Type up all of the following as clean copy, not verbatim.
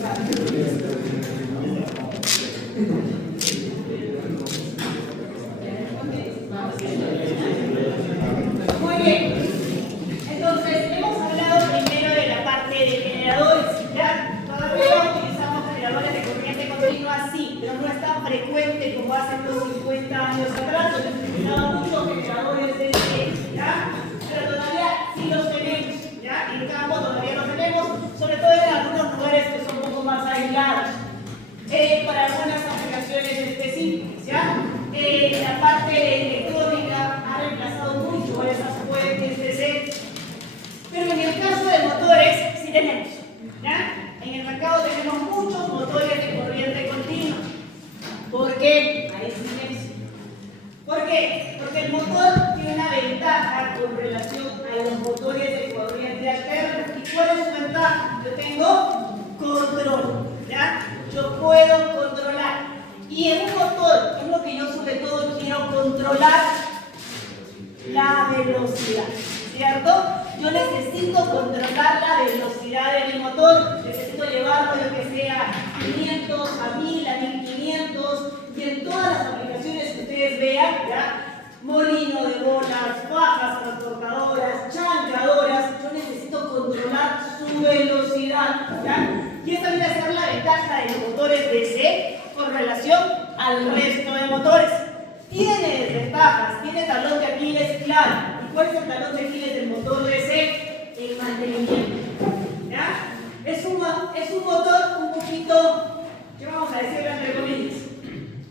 Muy bien. Entonces, hemos hablado primero de la parte de generadores. ¿Ya? Todavía utilizamos generadores de corriente continua, sí, pero no es tan frecuente como hace unos 50 años atrás, donde se utilizaban muchos generadores de DC, ¿ya? Pero todavía sí los tenemos, ¿ya? En campo todavía los tenemos, sobre todo en algunos lugares que son un poco más aislados, para algunas aplicaciones específicas, ¿ya? La parte electrónica ha reemplazado mucho esas fuentes DC, pero en el caso de motores sí tenemos, ¿ya? En el mercado tenemos muchos motores de corriente continua. ¿Por qué? Ahí sí tenemos. ¿Por qué? Porque el motor tiene una ventaja con relación a los motores de corriente alterna. ¿Y cuál es su ventaja? Yo tengo control, ¿ya? Yo puedo controlar. Y en un motor, es lo que yo sobre todo quiero controlar, la velocidad, ¿cierto? Yo necesito controlar la velocidad de mi motor, necesito llevarlo, yo que sea, 500, a 1000, a 1500, y en todas las aplicaciones que ustedes vean, ¿ya? Molino de bolas, fajas transportadoras, chancadoras, yo necesito controlar su velocidad, ¿ya? Y esa viene a ser la ventaja de los motores DC con relación al resto de motores. Tiene desventajas, tiene talón de Aquiles, claro. ¿Y cuál es el talón de Aquiles del motor DC? El mantenimiento, ¿ya? Es un motor un poquito, ¿qué vamos a decir entre comillas?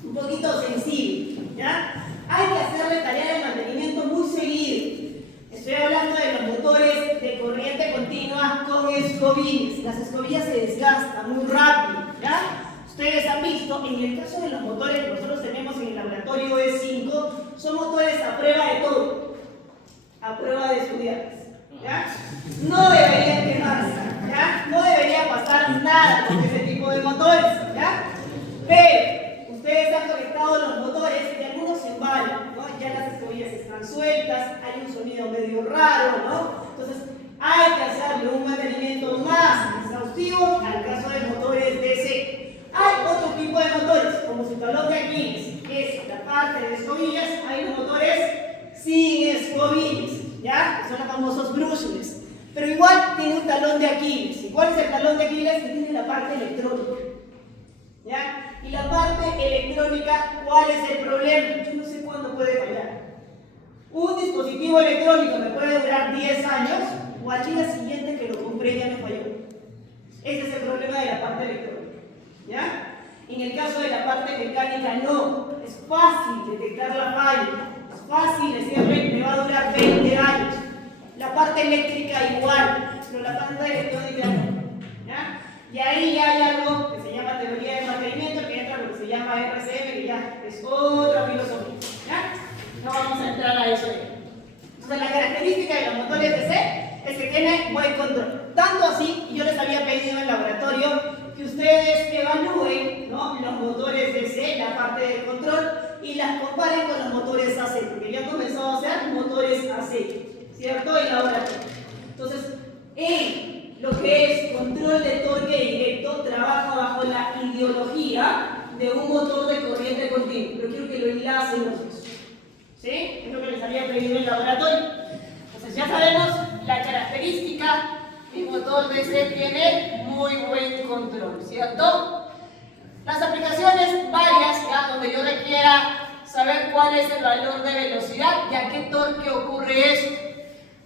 Un poquito sensible, ¿ya? Hay que hacerle tarea de mantenimiento muy seguido. Estoy hablando de los motores de corriente continua con escobillas. Las escobillas se desgastan muy rápido, ¿ya? Ustedes han visto, en el caso de los motores que nosotros tenemos en el laboratorio E5, son motores a prueba de todo, a prueba de estudiantes, ¿ya? No deberían quemarse, ¿ya? No debería pasar nada con ese tipo de motores, ¿ya? Pero ustedes han conectado los motores y algunos se embalan, ¿no? Ya las escobillas están sueltas, hay un sonido medio raro, ¿no? Entonces hay que hacerle un mantenimiento más exhaustivo al caso de motores DC. Hay otro tipo de motores, como su talón de Aquiles, que es la parte de escobillas. Hay los motores sin escobillas, ¿ya? Que son los famosos brújules. Pero igual tiene un talón de Aquiles. ¿Y cuál es el talón de Aquiles? Que tiene la parte electrónica, ¿ya? Y la parte electrónica, ¿cuál es el problema? Yo no sé cuándo puede fallar. Un dispositivo electrónico me puede durar 10 años, o al día siguiente que lo compré ya me falló. Ese es el problema de la parte electrónica, ¿ya? En el caso de la parte mecánica no, es fácil detectar la falla, es fácil decirle que va a durar 20 años. La parte eléctrica igual, pero la parte electrónica no, ¿ya? Y ahí ya hay algo que se llama teoría de mantenimiento, que entra lo que se llama RCM, que ya es otra filosofía, ¿ya? No vamos a entrar a eso ahí. Entonces la característica de los motores DC es que tienen buen control. Tanto así, y yo les había pedido en el laboratorio que ustedes evalúen, ¿no?, los motores DC, la parte de control, y las comparen con los motores AC, porque ya han comenzado a hacer motores AC, ¿cierto?, en laboratorio. Entonces, en lo que es control de torque directo, trabaja bajo la ideología de un motor de corriente continua, pero quiero que lo enlacen los dos, ¿sí? Es lo que les había pedido en el laboratorio. Entonces, ya sabemos la característica. Mi motor DC tiene muy buen control, ¿cierto? Las aplicaciones varias, ¿ya?, donde yo requiera saber cuál es el valor de velocidad y a qué torque ocurre eso.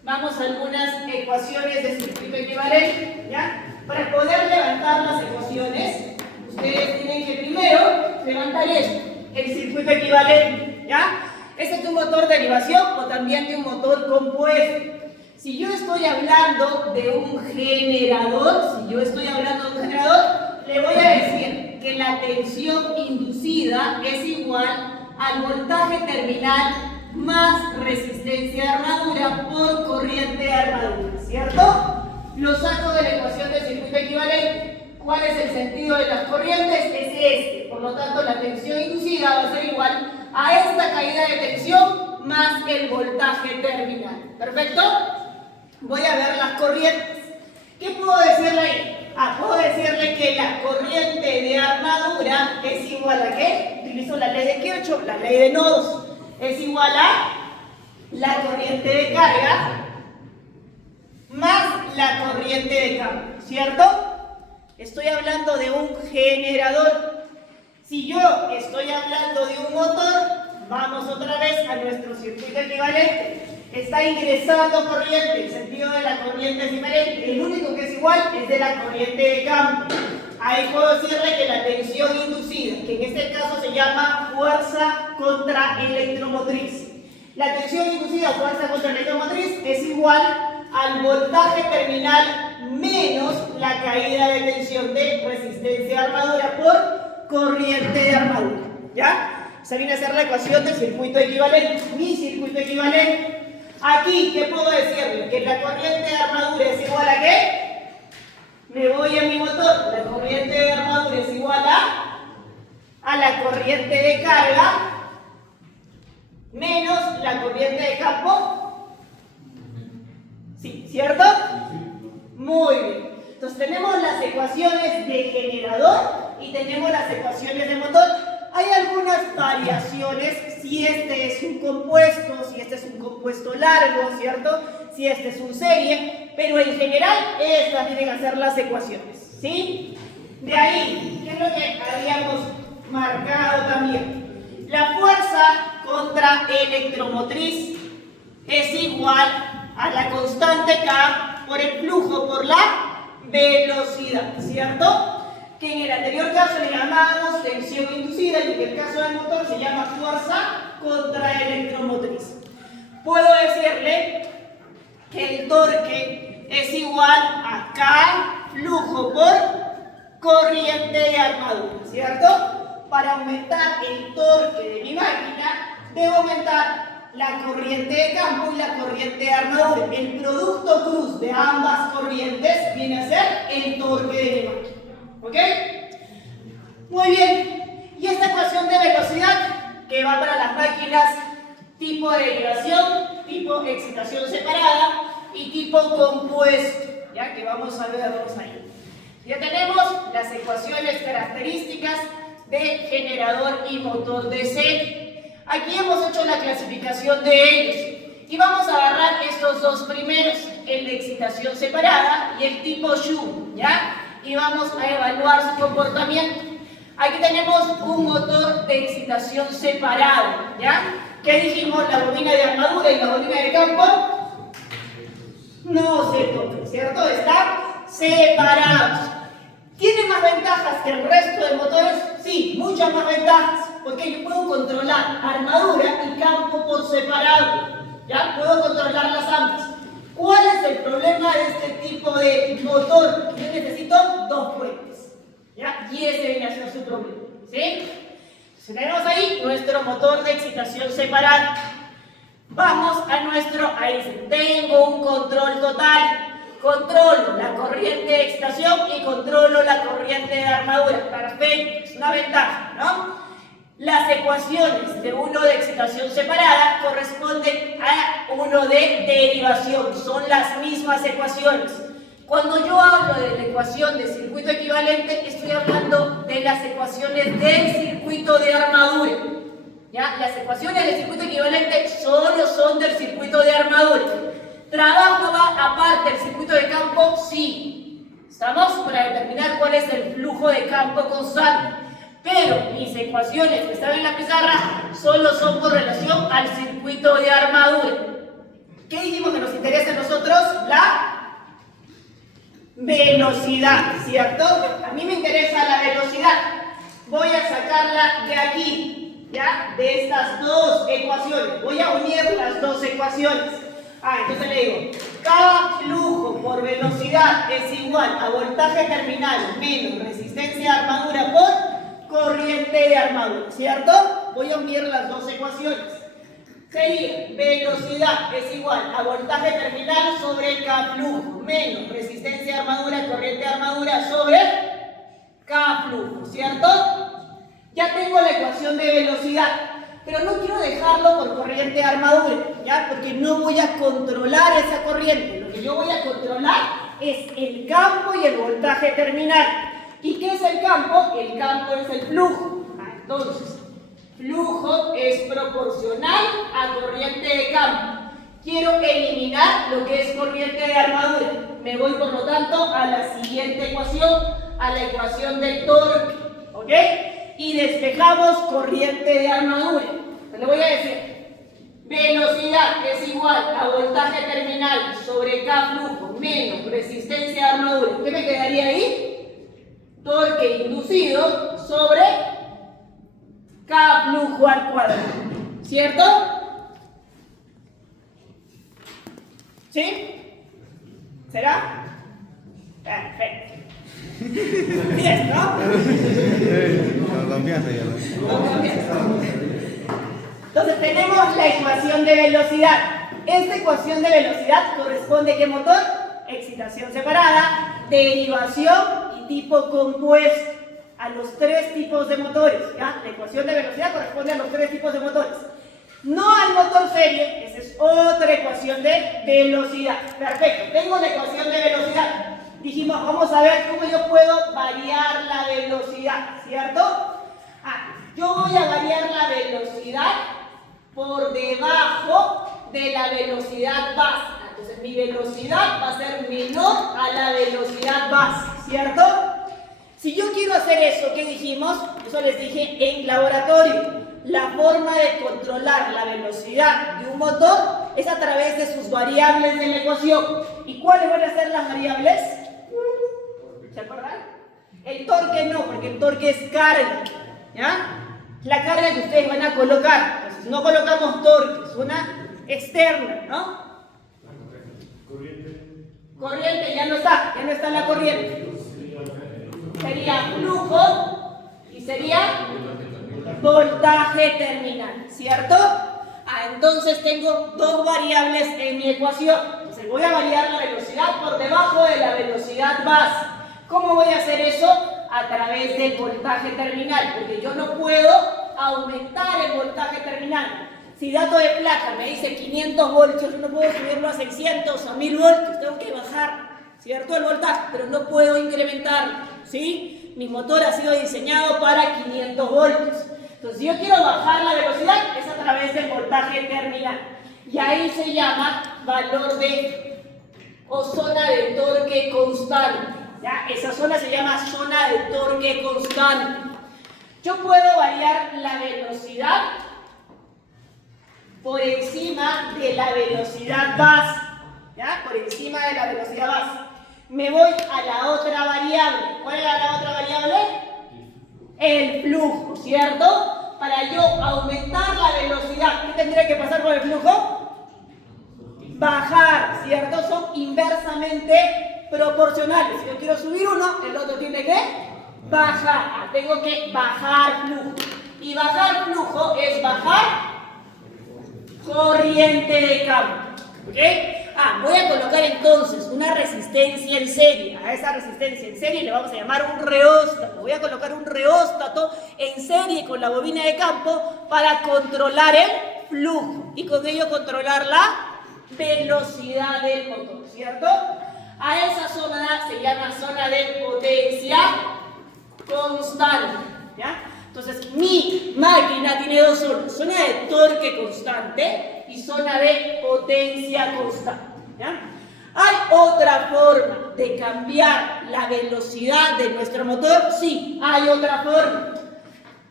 Vamos a algunas ecuaciones de circuito equivalente, ¿ya? Para poder levantar las ecuaciones, ustedes tienen que primero levantar eso, el circuito equivalente, ¿ya? Este es un motor de derivación o también de un motor compuesto. Si yo estoy hablando de un generador, le voy a decir que la tensión inducida es igual al voltaje terminal más resistencia de armadura por corriente de armadura, ¿cierto? Lo saco de la ecuación del circuito equivalente. ¿Cuál es el sentido de las corrientes? Es este. Por lo tanto, la tensión inducida va a ser igual a esta caída de tensión más el voltaje terminal. ¿Perfecto? Voy a ver las corrientes. ¿Qué puedo decirle ahí? Puedo decirle que la igual a ¿qué? Utilizo la ley de Kirchhoff, la ley de nodos. Es igual a la corriente de carga más la corriente de campo, ¿cierto? Estoy hablando de un generador. Si yo estoy hablando de un motor, vamos otra vez a nuestro circuito equivalente. Está ingresando corriente, el sentido de la corriente es diferente. El único que es igual es de la corriente de campo. Ahí puedo decirle que la tensión inducida, que en este caso se llama fuerza contraelectromotriz. La tensión inducida o fuerza contraelectromotriz es igual al voltaje terminal menos la caída de tensión de resistencia de armadura por corriente de armadura. ¿Ya? Esa viene a ser la ecuación del circuito equivalente, mi circuito equivalente. Aquí, ¿qué puedo decirle? Que la corriente de armadura es igual a ¿qué? Me voy a mi motor. La corriente de armadura es igual a la corriente de carga menos la corriente de campo. Sí, ¿cierto? Muy bien. Entonces tenemos las ecuaciones de generador y tenemos las ecuaciones de motor. Hay algunas variaciones, si este es un compuesto, si este es un compuesto largo, ¿cierto? Si este es un serie, pero en general estas tienen que ser las ecuaciones, ¿sí? De ahí, ¿qué es lo que habíamos marcado también? La fuerza contraelectromotriz es igual a la constante K por el flujo por la velocidad, ¿cierto? Que en el anterior caso le llamábamos tensión inducida y en el caso del motor se llama fuerza contraelectromotriz. Puedo decirle que el torque es igual a K flujo por corriente de armadura, ¿cierto? Para aumentar el torque de mi máquina, debo aumentar la corriente de campo y la corriente de armadura. El producto cruz de ambas corrientes viene a ser el torque de mi máquina. ¿Ok? Muy bien. Y esta ecuación de velocidad que va para las máquinas tipo de derivación, tipo excitación separada y tipo compuesto, ya que vamos a verlos ahí. Ya tenemos las ecuaciones características de generador y motor DC. Aquí hemos hecho la clasificación de ellos y vamos a agarrar estos dos primeros, el de excitación separada y el tipo Shu, ¿ya? Y vamos a evaluar su comportamiento. Aquí tenemos un motor de excitación separado, ¿ya? ¿Qué dijimos? La bobina de armadura y la bobina de campo no se tocan, ¿cierto? Están separados. ¿Tiene más ventajas que el resto de motores? Sí, muchas más ventajas, porque yo puedo controlar armadura y campo por separado, ¿ya? Puedo controlar las ambas. ¿Cuál es el problema de este tipo de motor? Yo necesito dos fuentes, ¿ya? Y ese viene a ser su problema, ¿sí? Entonces tenemos ahí nuestro motor de excitación separada. Vamos a nuestro, ahí dice, tengo un control total. Controlo la corriente de excitación y controlo la corriente de armadura. Perfecto, es una ventaja, ¿no? Las ecuaciones de uno de excitación separada corresponden a uno de derivación. Son las mismas ecuaciones. Cuando yo hablo de la ecuación de circuito equivalente, estoy hablando de las ecuaciones del circuito de armadura. ¿Ya? Las ecuaciones del circuito equivalente solo son del circuito de armadura. ¿Trabajo va aparte del circuito de campo? Sí. ¿Estamos? Para determinar cuál es el flujo de campo constante. Pero mis ecuaciones que están en la pizarra solo son con relación al circuito de armadura. ¿Qué dijimos que nos interesa a nosotros? La velocidad, ¿cierto? A mí me interesa la velocidad. Voy a sacarla de aquí, ¿ya? De estas dos ecuaciones. Voy a unir las dos ecuaciones. Entonces le digo, K flujo por velocidad es igual a voltaje terminal menos resistencia de armadura por corriente de armadura, ¿cierto? Voy a unir las dos ecuaciones. Sería, velocidad es igual a voltaje terminal sobre K flujo menos resistencia de armadura, corriente de armadura sobre K flujo, ¿cierto? Ya tengo la ecuación de velocidad. Pero no quiero dejarlo por corriente de armadura, ¿ya? Porque no voy a controlar esa corriente. Lo que yo voy a controlar es el campo y el voltaje terminal. ¿Y qué es el campo? El campo es el flujo. Entonces, flujo es proporcional a corriente de campo. Quiero eliminar lo que es corriente de armadura. Me voy, por lo tanto, a la siguiente ecuación, a la ecuación del torque. ¿Ok? Y despejamos corriente de armadura. Le voy a decir, velocidad es igual a voltaje terminal sobre K flujo menos resistencia de armadura. ¿Qué me quedaría ahí? Torque inducido sobre K flujo al cuadrado. ¿Cierto? ¿Sí? ¿Será? Perfecto. Bien, ¿no? Con confianza ya. Con confianza. Entonces tenemos la ecuación de velocidad. Esta ecuación de velocidad corresponde ¿a qué motor? Excitación separada, derivación y tipo compuesto. A los tres tipos de motores. ¿Ya? La ecuación de velocidad corresponde a los tres tipos de motores. No al motor serie, esa es otra ecuación de velocidad. Perfecto, tengo la ecuación de velocidad. Dijimos, vamos a ver cómo yo puedo variar la velocidad, ¿cierto? Yo voy a variar la velocidad por debajo de la velocidad básica. Entonces mi velocidad va a ser menor a la velocidad básica, ¿cierto? Si yo quiero hacer eso, ¿qué dijimos? Eso les dije en laboratorio. La forma de controlar la velocidad de un motor es a través de sus variables de la ecuación. ¿Y cuáles van a ser las variables? ¿Se acuerdan? El torque no, porque el torque es carga. ¿Ya? La carga que ustedes van a colocar. Entonces no colocamos torque, es una externa, ¿no? Corriente ya no está la corriente. Sería flujo y sería voltaje terminal, ¿cierto? Entonces tengo dos variables en mi ecuación. Entonces voy a variar la velocidad por debajo de la velocidad base. ¿Cómo voy a hacer eso? A través del voltaje terminal, porque yo no puedo aumentar el voltaje terminal. Si dato de placa me dice 500 voltios, yo no puedo subirlo a 600, a 1000 voltios, tengo que bajar, ¿cierto? El voltaje, pero no puedo incrementarlo, ¿sí? Mi motor ha sido diseñado para 500 voltios. Entonces, si yo quiero bajar la velocidad, es a través del voltaje terminal. Y ahí se llama valor de o zona de torque constante. ¿Ya? Esa zona se llama zona de torque constante. Yo puedo variar la velocidad por encima de la velocidad base. ¿Ya? Por encima de la velocidad base. Me voy a la otra variable. ¿Cuál era la otra variable? El flujo, ¿cierto? Para yo aumentar la velocidad, ¿qué tendría que pasar con el flujo? Bajar, ¿cierto? Son inversamente proporcionales. Si yo quiero subir uno, el otro tiene que bajar. Tengo que bajar flujo. Y bajar flujo es bajar corriente de campo. ¿Ok? Voy a colocar entonces una resistencia en serie. A esa resistencia en serie le vamos a llamar un reóstato. Voy a colocar un reóstato en serie con la bobina de campo para controlar el flujo y con ello controlar la velocidad del motor, ¿cierto? A esa zona se llama zona de potencia constante, ¿ya? Entonces, mi máquina tiene dos zonas, zona de torque constante y zona de potencia constante, ¿ya? ¿Hay otra forma de cambiar la velocidad de nuestro motor? Sí, hay otra forma.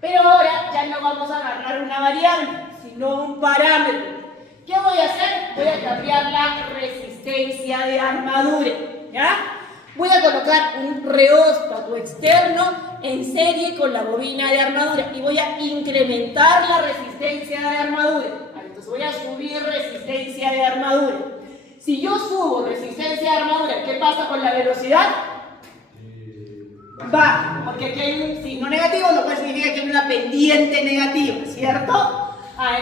Pero ahora ya no vamos a agarrar una variable, sino un parámetro. ¿Qué voy a hacer? Voy a cambiar la resistencia de armadura, ¿ya? Voy a colocar un reóstato externo en serie con la bobina de armadura y voy a incrementar la resistencia de armadura. Entonces voy a subir resistencia de armadura. Si yo subo resistencia de armadura, ¿qué pasa con la velocidad? Baja, porque aquí hay un signo negativo, lo cual significa que hay una pendiente negativa, ¿cierto?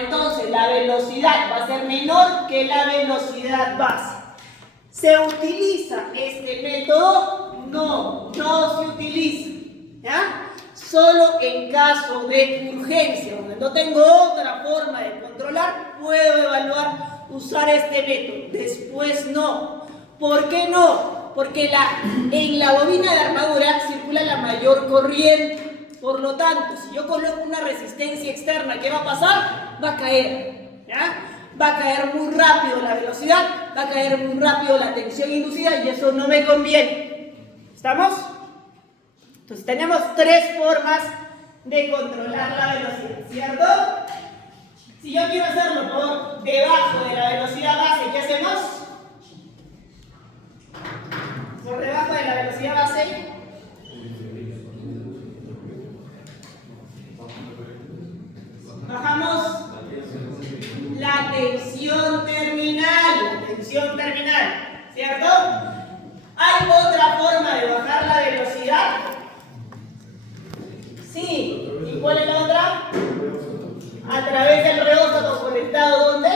Entonces la velocidad va a ser menor que la velocidad base. ¿Se utiliza este método? No, no se utiliza, ¿ya? Solo en caso de urgencia, donde no tengo otra forma de controlar, puedo evaluar usar este método. Después no. ¿Por qué no? Porque en la bobina de armadura circula la mayor corriente. Por lo tanto, si yo coloco una resistencia externa, ¿qué va a pasar? Va a caer, ¿ya? Va a caer muy rápido la velocidad, va a caer muy rápido la tensión inducida y eso no me conviene. ¿Estamos? Entonces tenemos tres formas de controlar la velocidad, ¿cierto? Si yo quiero hacerlo por debajo de la velocidad base, ¿qué hacemos? Por debajo de la velocidad base, bajamos la tensión terminal, ¿cierto? ¿Hay otra forma de bajar la velocidad? Sí. ¿Y cuál es la otra? A través del reóstato conectado, ¿dónde?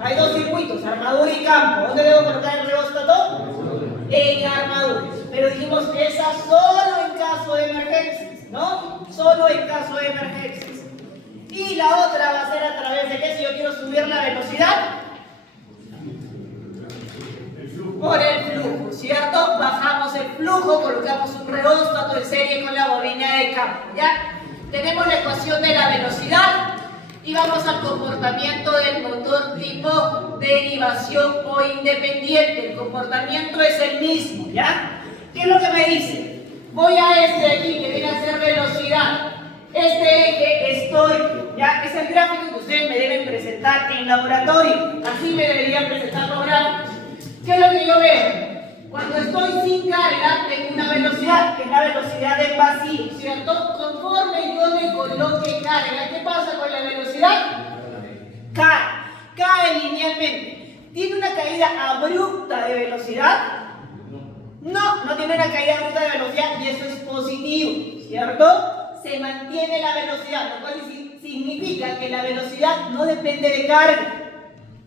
Hay dos circuitos, armadura y campo. ¿Dónde debo colocar el reóstato? En armadura. Pero dijimos que esa solo en caso de emergencias, ¿no? Solo en caso de emergencias. Y la otra va a ser a través de qué, si yo quiero subir la velocidad. Por el flujo, ¿cierto? Bajamos el flujo, colocamos un reóstato en serie con la bobina de campo, ¿ya? Tenemos la ecuación de la velocidad y vamos al comportamiento del motor tipo derivación o independiente. El comportamiento es el mismo, ¿ya? ¿Qué es lo que me dice? Voy a este de aquí que viene a ser velocidad. Este eje estoico, ¿ya? Es el gráfico que ustedes me deben presentar en laboratorio. Así me deberían presentar los gráficos. ¿Qué es lo que yo veo? Cuando estoy sin carga, tengo una velocidad, que es la velocidad del vacío, ¿cierto? Conforme yo le coloque carga, ¿qué pasa con la velocidad? Cae linealmente. ¿Tiene una caída abrupta de velocidad? No tiene una caída abrupta de velocidad y eso es positivo, ¿cierto? Se mantiene la velocidad, lo cual significa que la velocidad no depende de carga,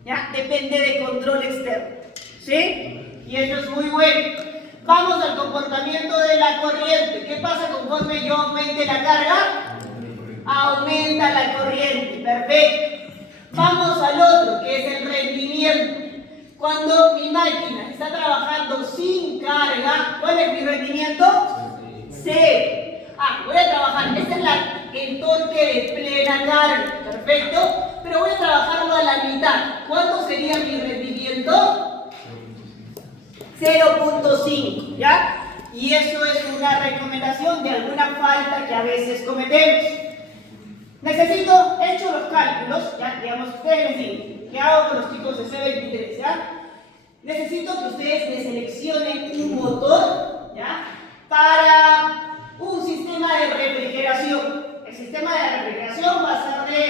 ¿ya? Depende de control externo, ¿sí? Y eso es muy bueno. Vamos al comportamiento de la corriente. ¿Qué pasa conforme yo aumente la carga? Aumenta la corriente, perfecto. Vamos al otro, que es el rendimiento. Cuando mi máquina está trabajando sin carga, ¿cuál es mi rendimiento? Cero. Voy a trabajar, este es el torque de plena carga, perfecto, pero voy a trabajarlo a la mitad. ¿Cuánto sería mi rendimiento? 0.5, ¿ya? Y eso es una recomendación de alguna falta que a veces cometemos. Necesito, he hecho los cálculos, ¿ya? Digamos, ustedes les digo, ¿qué hago con los chicos de C23, ¿ya? Necesito que ustedes me seleccionen un motor, ¿ya? Para un sistema de refrigeración. El sistema de refrigeración va a ser de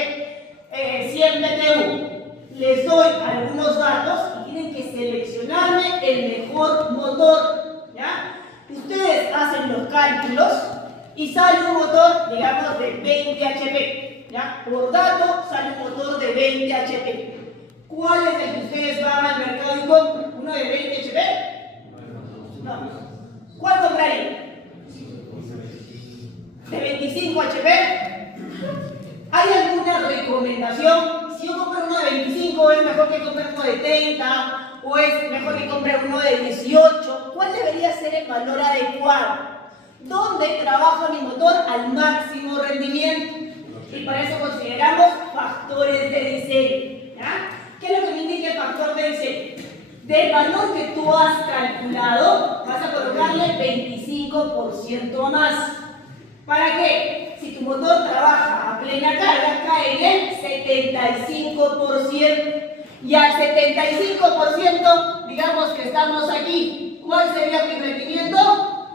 100 BTU. Les doy algunos datos y tienen que seleccionarme el mejor motor, ¿ya? Ustedes hacen los cálculos y sale un motor, digamos, de 20 HP, ¿ya? Por dato sale un motor de 20 HP. ¿Cuál es el que ustedes van al mercado y compran? ¿Uno de 20 HP? No. ¿Cuál comprarían? ¿De 25 HP? ¿Hay alguna recomendación? Si yo compro uno de 25, ¿es mejor que compre uno de 30? ¿O es mejor que compre uno de 18? ¿Cuál debería ser el valor adecuado? ¿Dónde trabaja mi motor al máximo rendimiento? Y para eso consideramos factores de diseño, ¿ya? ¿Qué es lo que me indica el factor de diseño? Del valor que tú has calculado, vas a colocarle el 25% más. ¿Para qué? Si tu motor trabaja a plena carga, cae en el 75%. Y al 75%, digamos que estamos aquí. ¿Cuál sería mi rendimiento?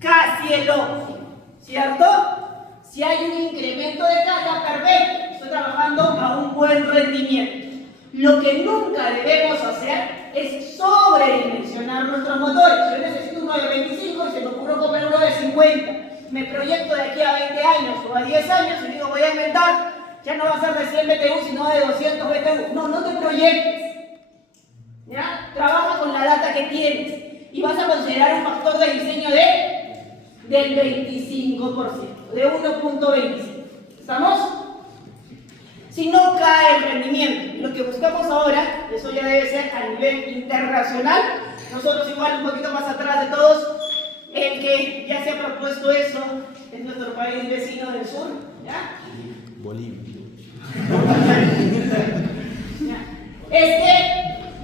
Casi el óptimo, ¿cierto? Si hay un incremento de carga, perfecto. Estoy trabajando a un buen rendimiento. Lo que nunca debemos hacer es sobredimensionar nuestros motores. Yo necesito uno de 25 y se me ocurre comprar uno de 50. Me proyecto de aquí a 20 años o a 10 años y digo, voy a inventar, ya no va a ser de 100 BTU, sino de 200 BTU. No te proyectes, ¿ya? Trabaja con la data que tienes y vas a considerar un factor de diseño del 25%, de 1.25. ¿Estamos? Si no cae el rendimiento, lo que buscamos ahora, eso ya debe ser a nivel internacional, nosotros igual un poquito más atrás de todos, El que ya se ha propuesto eso es nuestro país vecino del sur, ¿ya? Bolivia.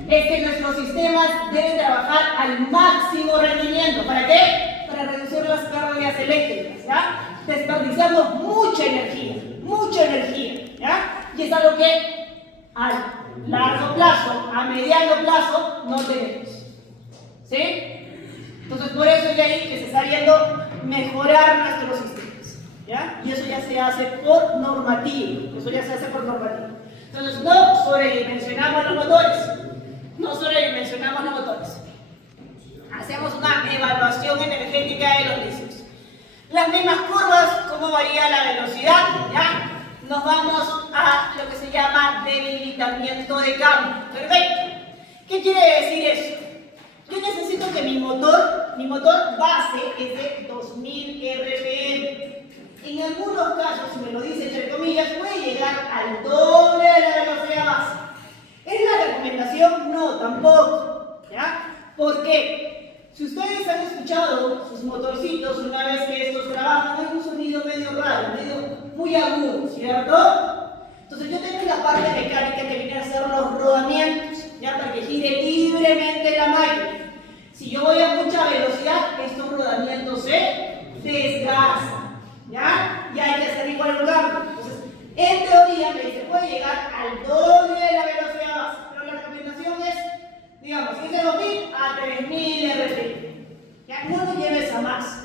Es que nuestros sistemas deben trabajar al máximo rendimiento. ¿Para qué? Para reducir las cargas eléctricas, ¿ya? Desperdiciamos mucha energía, ¿ya? Y es algo que a largo plazo, a mediano plazo, no tenemos, ¿sí? Entonces, por eso es de ahí que se está viendo mejorar nuestros sistemas, ¿ya? Y eso ya se hace por normativa, Entonces, no sobredimensionamos los motores, hacemos una evaluación energética de los lithios. Las mismas curvas, cómo varía la velocidad, ¿ya? Nos vamos a lo que se llama debilitamiento de campo. Perfecto. ¿Qué quiere decir eso? Yo necesito que mi motor base es de 2000 RPM. En algunos casos, si me lo dice entre comillas, puede llegar al doble de la velocidad base. ¿Es la recomendación? No, tampoco, ¿ya? ¿Por qué? Si ustedes han escuchado sus motorcitos una vez que estos trabajan, hay un sonido medio raro, muy agudo, ¿cierto? Entonces yo tengo la parte mecánica que viene a hacer los rodamientos, ¿ya? Para que gire libremente la máquina. Si yo voy a mucha velocidad, estos rodamientos se desgastan, ¿ya? Y hay que hacer igual un cambio. Entonces, en teoría me dice, puede llegar al doble de la velocidad base, pero la recomendación es, digamos, si es de 2000 a 3000 RPM. Ya no lo lleves a más.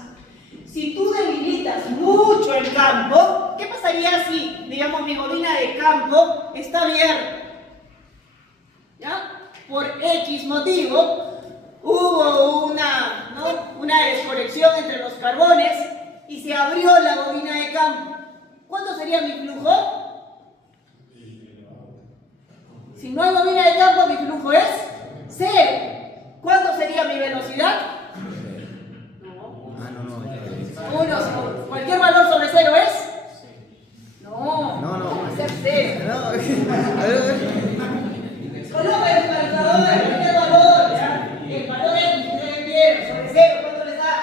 Si tú debilitas mucho el campo, ¿qué pasaría si, digamos, mi bobina de campo está abierta? ¿Ya? Por X motivo, hubo una desconexión entre los carbones y se abrió la bobina de campo. ¿Cuánto sería mi flujo? Si no hay bobina de campo, mi flujo es 0. ¿Cuánto sería mi velocidad? ¿Cualquier valor sobre 0 es? No, va a ser 0. Coloca el calculador, cualquier valor, ¿ya? El valor es sobre 0, ¿cuánto les da?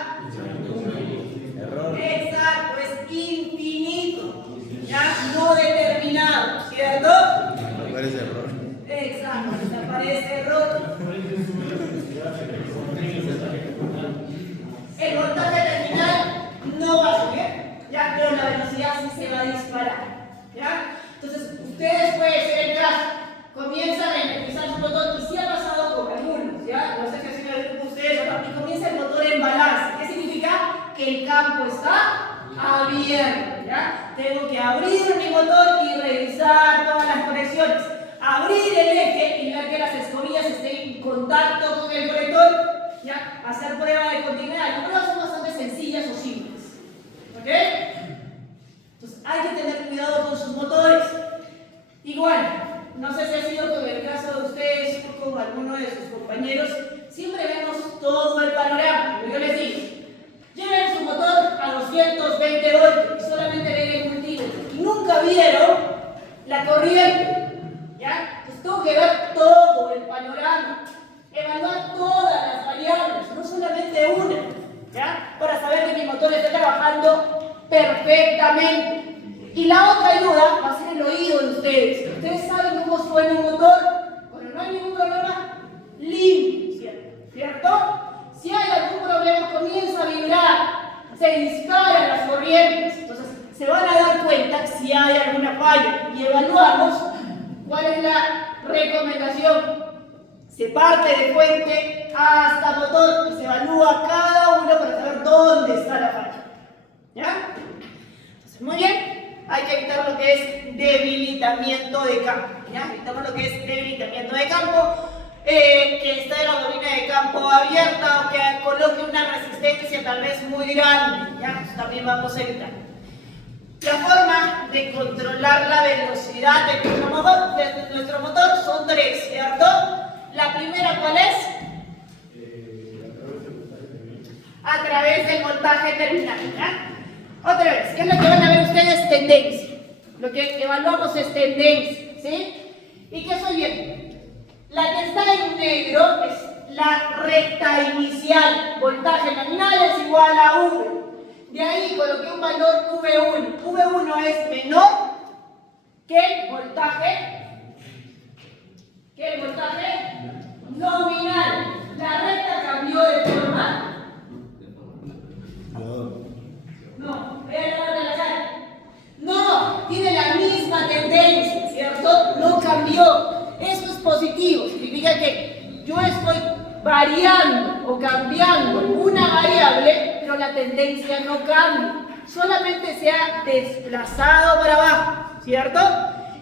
Error. Exacto, es infinito, ¿ya? No determinado, ¿cierto? Aparece error. Exacto, desaparece error. El voltaje terminal no va a subir, ya, pero la velocidad sí se va a disparar, ¿ya? Entonces, ustedes pueden ser el caso, comienzan a energizar su motor y si ha pasado con algunos, ¿ya? No sé si ha sido el grupo de ustedes o no, y comienza el motor en balance. ¿Qué significa? Que el campo está abierto, ¿ya? Tengo que abrir mi motor y revisar todas las conexiones. Abrir el eje y ver que las escobillas estén en contacto con el conector, ¿ya? Hacer prueba de continuidad. Las pruebas son bastante sencillas o simples, ¿ok? Entonces hay que tener cuidado con sus motores. Igual, no sé si ha sido con el caso de ustedes o con alguno de sus compañeros, siempre vemos todo el panorama. Pero yo les digo, lleven su motor a 220 voltios y solamente ven el multímetro y nunca vieron la corriente, ¿ya? Entonces tengo que ver todo el panorama, evaluar todas las variables, no solamente una, ¿ya? Para saber que mi motor está trabajando perfectamente. Y la otra ayuda va a ser el oído de ustedes. Ustedes saben cómo suena un motor cuando no hay ningún problema, limpio, ¿cierto? Si hay algún problema, comienza a vibrar, se disparan las corrientes. Entonces, se van a dar cuenta si hay alguna falla y evaluamos cuál es la recomendación. Se parte de fuente hasta motor y se evalúa cada uno para saber dónde está la falla, ¿ya? Entonces, muy bien. Hay que evitar lo que es debilitamiento de campo, ¿ya? Evitamos lo que es debilitamiento de campo, que esté la bobina de campo abierta o que coloque una resistencia tal vez muy grande, ¿ya? Eso también vamos a evitar. La forma de controlar la velocidad de nuestro motor son 3, ¿cierto? La primera, ¿cuál es? A través del voltaje terminal, ¿ya? Otra vez, ¿qué es lo que van a ver ustedes? Tendencia. Lo que evaluamos es tendencia, ¿sí? ¿Y qué estoy viendo? La que está en negro es la recta inicial. Voltaje nominal es igual a V. De ahí coloqué un valor V1. V1 es menor que el voltaje nominal. La recta cambió de forma. No, no, tiene la misma tendencia, ¿cierto? No cambió. Eso es positivo. Significa que yo estoy variando o cambiando una variable, pero la tendencia no cambia. Solamente se ha desplazado para abajo, ¿cierto?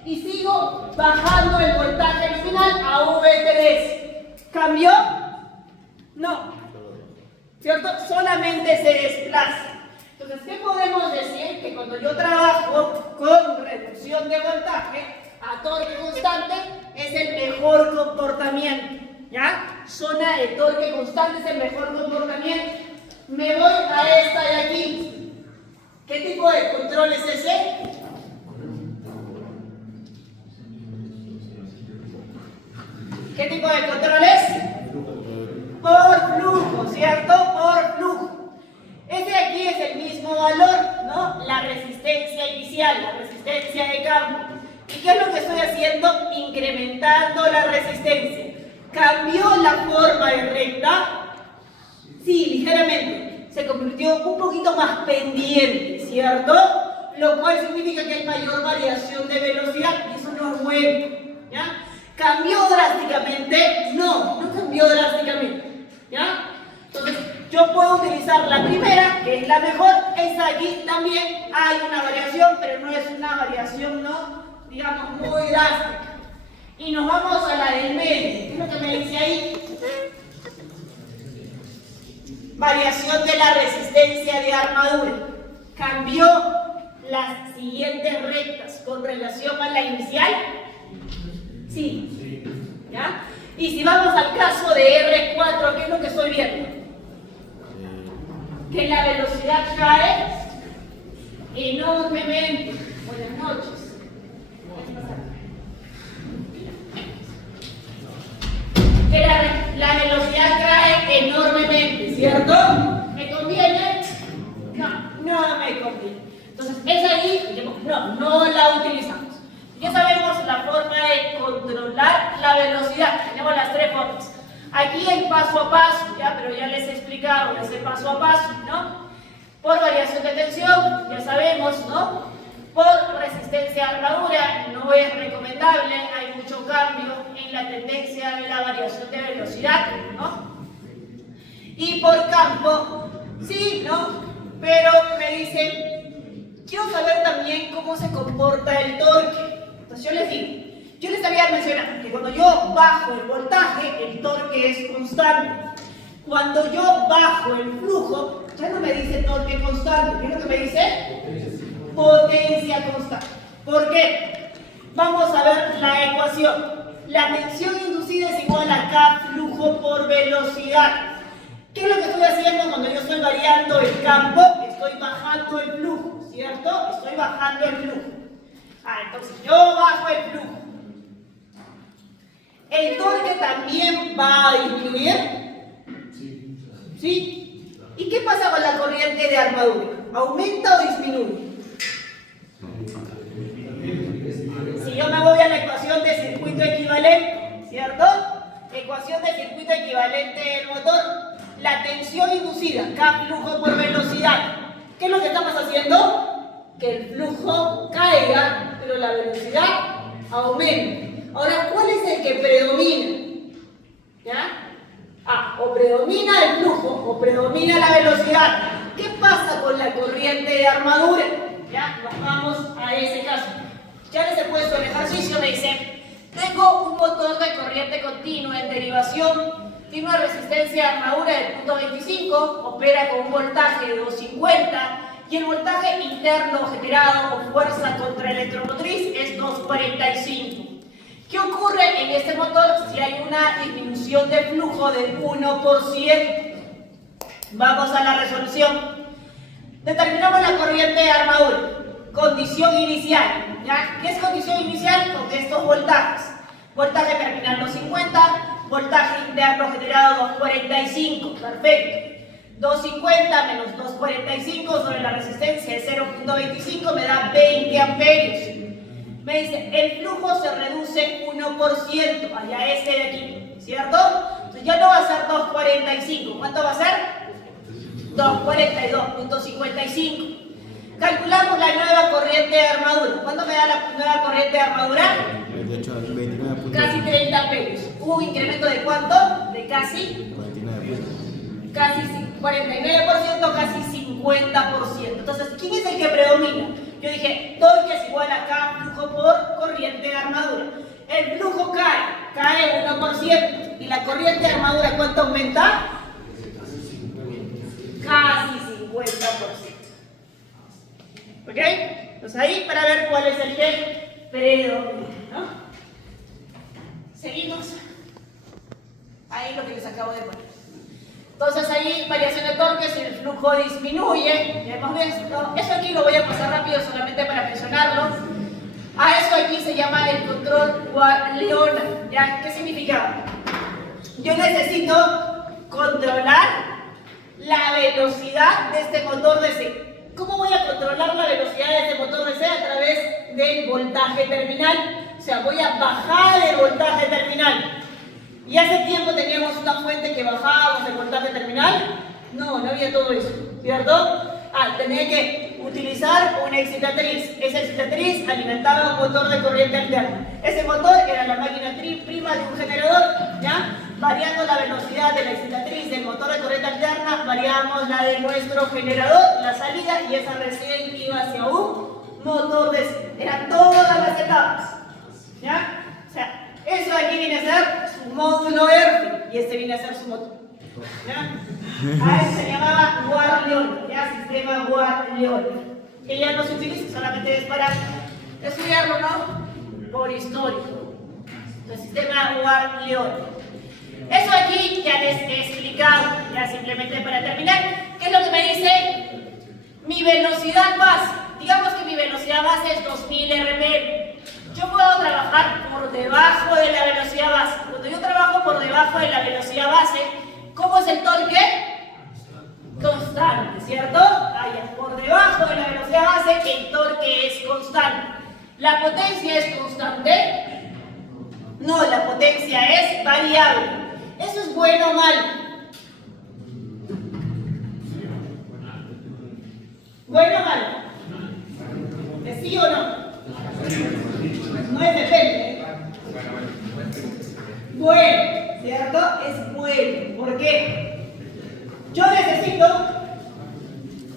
Y sigo bajando el voltaje final a V3. ¿Cambió? No. ¿Cierto? Solamente se desplaza. Entonces, ¿qué podemos decir? Que cuando yo trabajo con reducción de voltaje a torque constante es el mejor comportamiento. ¿Ya? Zona de torque constante es el mejor comportamiento. Me voy a esta de aquí. ¿Qué tipo de control es ese? ¿Qué tipo de control es? Por flujo, ¿cierto? Por flujo. Este de aquí es el mismo valor, ¿no? La resistencia inicial, la resistencia de campo. ¿Y qué es lo que estoy haciendo? Incrementando la resistencia. ¿Cambió la forma de recta? Sí, ligeramente. Se convirtió un poquito más pendiente, ¿cierto? Lo cual significa que hay mayor variación de velocidad y eso no es bueno, ¿ya? ¿Cambió drásticamente? No, no cambió drásticamente, ¿ya? Entonces, yo puedo utilizar la primera, que es la mejor. Esa aquí también hay una variación, pero no es una variación, ¿no? Digamos, muy drástica. Y nos vamos a la del medio. ¿Qué es lo que me dice ahí? Variación de la resistencia de armadura. ¿Cambió las siguientes rectas con relación a la inicial? Sí. ¿Ya? Y si vamos al caso de R4, ¿qué es lo que estoy viendo? Que la velocidad cae enormemente. Buenas noches. Que la velocidad cae enormemente, ¿cierto? ¿Me conviene? No, no me conviene. Entonces, esa ahí, no la utilizamos. Ya sabemos la forma de controlar la velocidad. Tenemos las tres formas. Aquí el paso a paso, ya, pero ya les he explicado ese paso a paso, ¿no? Por variación de tensión, ya sabemos, ¿no? Por resistencia a armadura, no es recomendable, hay mucho cambio en la tendencia de la variación de velocidad, ¿no? Y por campo, sí, ¿no? Pero me dicen, quiero saber también cómo se comporta el torque. Entonces yo les había mencionado que cuando yo bajo el voltaje, el torque es constante. Cuando yo bajo el flujo, ya no me dice torque constante. ¿Qué es lo que me dice? Potencia constante. ¿Por qué? Vamos a ver la ecuación. La tensión inducida es igual a K flujo por velocidad. ¿Qué es lo que estoy haciendo cuando yo estoy variando el campo? Estoy bajando el flujo, ¿cierto? Estoy bajando el flujo. Entonces yo bajo el flujo. ¿El torque también va a disminuir? ¿Sí? ¿Y qué pasa con la corriente de armadura? ¿Aumenta o disminuye? Si yo me voy a la ecuación de circuito equivalente, ¿cierto? Ecuación de circuito equivalente del motor, la tensión inducida, K flujo por velocidad. ¿Qué es lo que estamos haciendo? Que el flujo caiga, pero la velocidad aumente. Ahora, ¿cuál es el que predomina? ¿Ya? O predomina el flujo o predomina la velocidad. ¿Qué pasa con la corriente de armadura? Ya, nos vamos a ese caso. Ya les he puesto el ejercicio, me dicen, tengo un motor de corriente continua en derivación, tiene una resistencia de armadura de 0.25, opera con un voltaje de 250 y el voltaje interno generado o fuerza contra electromotriz es 245. ¿Qué ocurre en este motor si hay una disminución de flujo del 1%? Vamos a la resolución. Determinamos la corriente de armadura. Condición inicial. ¿Ya? ¿Qué es condición inicial? Con estos voltajes. Voltaje terminal 250, voltaje interno generado 245, perfecto. 250 menos 245 sobre la resistencia de 0.25 me da 20 amperios. Me dice, el flujo se reduce 1%, allá este de aquí, ¿cierto? Entonces ya no va a ser 245, ¿cuánto va a ser? 242.55. Calculamos la nueva corriente de armadura. ¿Cuánto me da la nueva corriente de armadura? 29. Casi 30 amperios. ¿Hubo un incremento de cuánto? De casi 49. casi 49%, casi 50%. Entonces, ¿quién es el que predomina? Yo dije, torque es igual a K flujo por corriente de armadura. El flujo cae 1%. ¿Y la corriente de armadura cuánto aumenta? Casi 50%. ¿Ok? Entonces ahí para ver cuál es el que predomina, ¿no? Seguimos. Ahí lo que les acabo de poner. Entonces ahí variación de torque si el flujo disminuye. Ya hemos visto. Eso aquí lo voy a pasar rápido solamente para mencionarlo. A eso aquí se llama el control Leona. ¿Ya? ¿Qué significa? Yo necesito controlar la velocidad de este motor DC. ¿Cómo voy a controlar la velocidad de este motor DC? A través del voltaje terminal. O sea, voy a bajar el voltaje terminal. ¿Y hace tiempo teníamos una fuente que bajábamos el voltaje terminal? No había todo eso, ¿cierto? Tenía que utilizar una excitatriz. Esa excitatriz alimentaba un motor de corriente alterna. Ese motor era la máquina prima de un generador, ¿ya? Variando la velocidad de la excitatriz del motor de corriente alterna, variábamos la de nuestro generador, la salida, y esa recién iba hacia un motor de... Eran todas las etapas, ¿ya? O sea, eso de aquí viene a ser su módulo ERFI, y este viene a ser su motor, ¿ya? A eso se llamaba Ward-Leone, ¿ya? Sistema Ward-Leone, que ya no se utiliza, solamente es para estudiarlo, ¿no? Por histórico. El sistema Ward-Leone. Eso aquí ya les he explicado, ya simplemente para terminar. ¿Qué es lo que me dice? Mi velocidad base. Digamos que mi velocidad base es 2000 RPM. Yo puedo trabajar por debajo de la velocidad base. Cuando yo trabajo por debajo de la velocidad base, ¿cómo es el torque? Constante, ¿cierto? Por debajo de la velocidad base, el torque es constante. ¿La potencia es constante? No, la potencia es variable. ¿Eso es bueno o malo? ¿Bueno o malo? ¿Es sí o no? No es depende. Bueno, ¿cierto? Es bueno. ¿Por qué? Yo necesito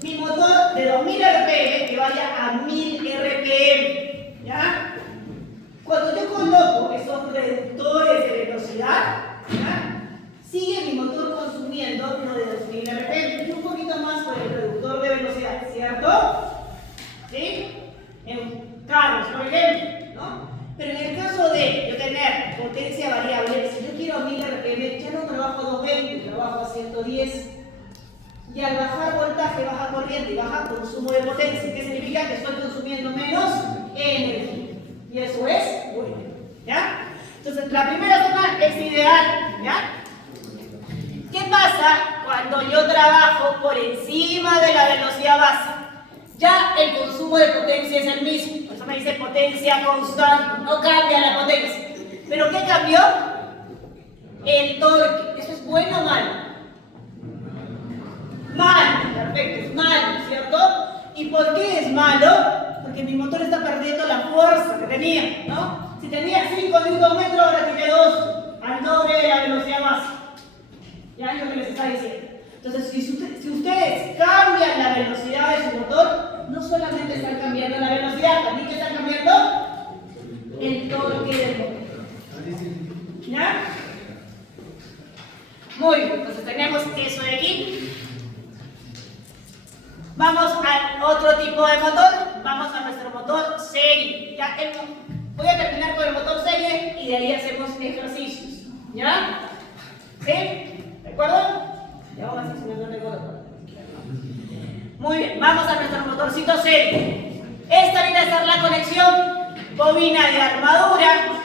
mi motor de 2000 RPM que vaya a 1000 RPM. ¿Ya? Cuando yo coloco esos reductores de velocidad, ¿ya? Sigue mi motor consumiendo lo de 2000 RPM y un poquito más por el reductor de velocidad, ¿cierto? ¿Sí? En carros, por ejemplo, ¿no? Pero en el caso de yo tener potencia variable, si yo quiero 1000 RPM, ya no trabajo a 220, trabajo a 110. Y al bajar voltaje, baja corriente y baja consumo de potencia, ¿qué significa? Que estoy consumiendo menos energía. Y eso es bueno, ¿ya? Entonces, la primera zona es ideal, ¿ya? ¿Qué pasa cuando yo trabajo por encima de la velocidad base? Ya el consumo de potencia es el mismo. Por eso me dice potencia constante, no cambia la potencia. ¿Pero qué cambió? El torque. ¿Eso es bueno o malo? Malo, perfecto, es malo, ¿cierto? ¿Y por qué es malo? Porque mi motor está perdiendo la fuerza que tenía, ¿no? Si tenía 5 Nm, ahora tiene 2, al doble de la velocidad base. ¿Ya? Es lo que les está diciendo. Entonces, si ustedes cambian la velocidad de su motor, no solamente están cambiando la velocidad, también que están cambiando el torque del motor. ¿Ya? Muy bien, entonces tenemos eso de aquí. Vamos al otro tipo de motor, vamos a nuestro motor serie. ¿Ya? Voy a terminar con el motor serie y de ahí hacemos ejercicios. ¿Ya? ¿Sí? ¿De acuerdo? Ya vamos a hacer si no recuerdo. Muy bien, vamos a nuestro motorcito serie. Esta viene a ser la conexión bobina de armadura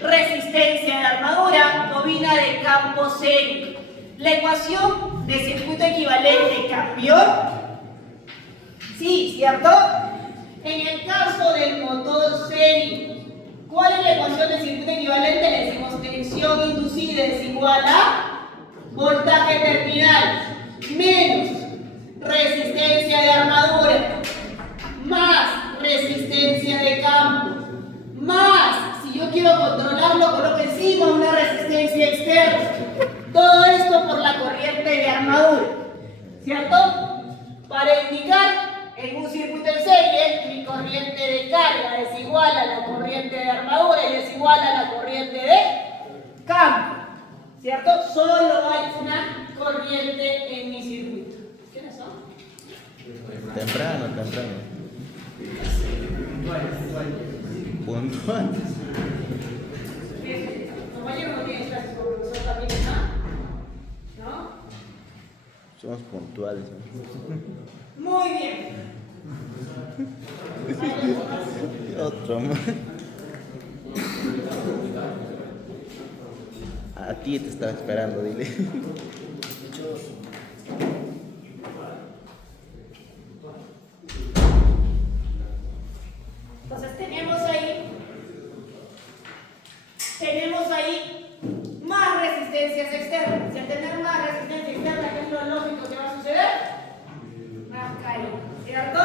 resistencia de armadura, bobina de campo serie. La ecuación de circuito equivalente cambió. Sí, ¿cierto? En el caso del motor serie, ¿cuál es la ecuación de circuito equivalente? Le decimos tensión inducida es igual a voltaje terminal menos resistencia de armadura más resistencia de campo más, si yo quiero controlarlo, coloco encima una resistencia externa. Todo esto por la corriente de armadura, ¿cierto? Para indicar en un circuito en serie, mi corriente de carga es igual a la corriente de armadura y es igual a la corriente de campo, ¿cierto? Solo hay una corriente en mi circuito. ¿Quiénes son? Temprano. Puntual. Compañero, no tiene clases con profesor también, ¿no? Somos puntuales. Muy bien. Otro más. A ti te estaba esperando, dile. Entonces tenemos ahí más resistencias externas. Si al tener más resistencia externa, ¿qué es lo lógico que va a suceder? Más caída, ¿cierto?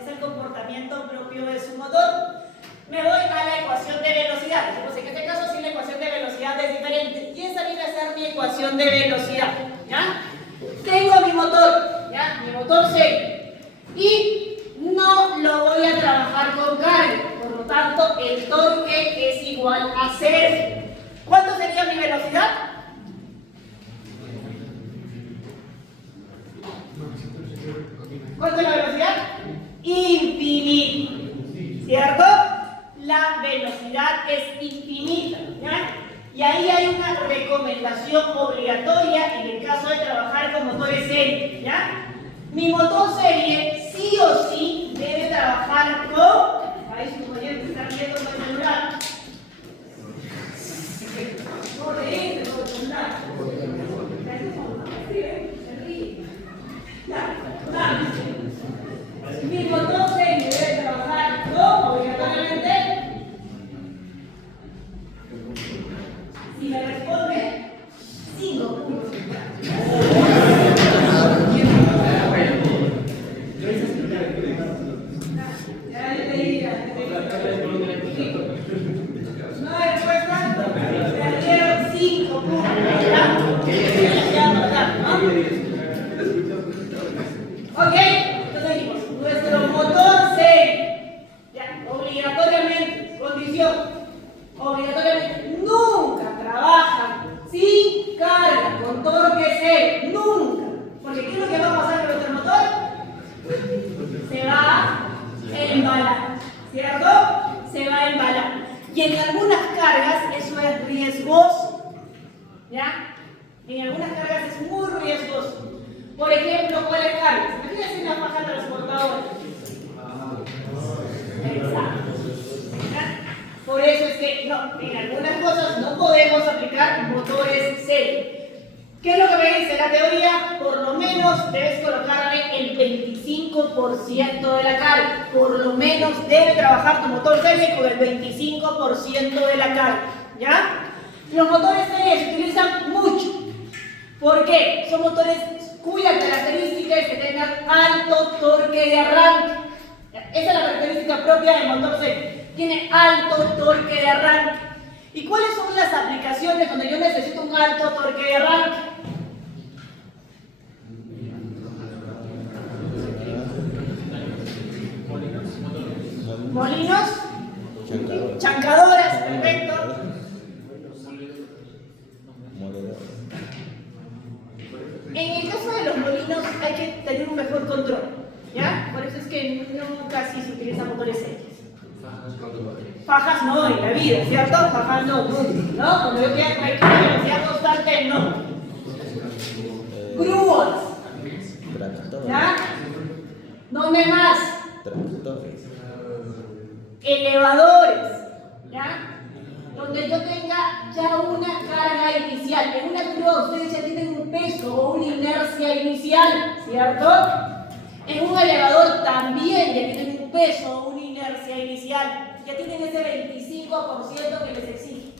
Es el comportamiento propio de su motor. Me voy a la ecuación de velocidad. Dijimos en este caso sí la ecuación de velocidad es diferente. Y esa viene a ser mi ecuación de velocidad, ¿ya? Tengo mi motor, ¿ya? Mi motor C. Y no lo voy a trabajar con carga. Por lo tanto, el torque es igual a 0. ¿Cuánto sería mi velocidad? ¿Cuánto es la velocidad? Infinita, ¿cierto? La velocidad es infinita, ¿ya? Y ahí hay una recomendación obligatoria en el caso de trabajar con motores serie, ¿ya? Mi motor serie sí o sí debe trabajar con... Ahí sus compañeros están viendo con el celular. No lees con el celular. Mi motor serie debe trabajar con, obligatoriamente, si me responde, 5 puntos. No hay respuesta, perdieron 5 puntos. Ok, entonces dijimos, nuestro motor serie, ya, obligatoriamente, condición, obligatoriamente, nunca trabaja sin carga, con torque cero, nunca. Porque ¿qué es lo que va a pasar con nuestro motor? Se va a embalar, ¿cierto? Se va a embalar. Y en algunas cargas eso es riesgoso, ¿ya? En algunas cargas es muy riesgoso. Por ejemplo, ¿cuáles cargas? Imagínense una faja transportadora. Exacto. ¿Ya? Por eso es que no, en algunas cosas no podemos aplicar motores serie. ¿Qué es lo que me dice la teoría? Por lo menos debes colocarle el 25% de la carga. Por lo menos debe trabajar tu motor serie con el 25% de la carga, ¿ya? Los motores serie se utilizan mucho. ¿Por qué? Son motores cuya característica es que tengan alto torque de arranque. Esa es la característica propia del motor serie. Tiene alto torque de arranque. ¿Y cuáles son las aplicaciones donde yo necesito un alto torque de arranque? Molinos, chancadoras, perfecto. En el caso de los molinos hay que tener un mejor control, ¿ya? Por eso es que no casi se utilizan motores serios. Fajas no en la vida, ¿cierto? Fajas no, ¿no? Cuando yo quiera cualquier velocidad constante, no. Grúas, ¿ya? ¿Dónde más? Elevadores, ¿ya? donde yo tenga ya una carga inicial. En una grúa ustedes ya tienen un peso o una inercia inicial, ¿cierto? En un elevador también ya tienen un peso o una inercia inicial. Ya tienen ese 25% que les exige.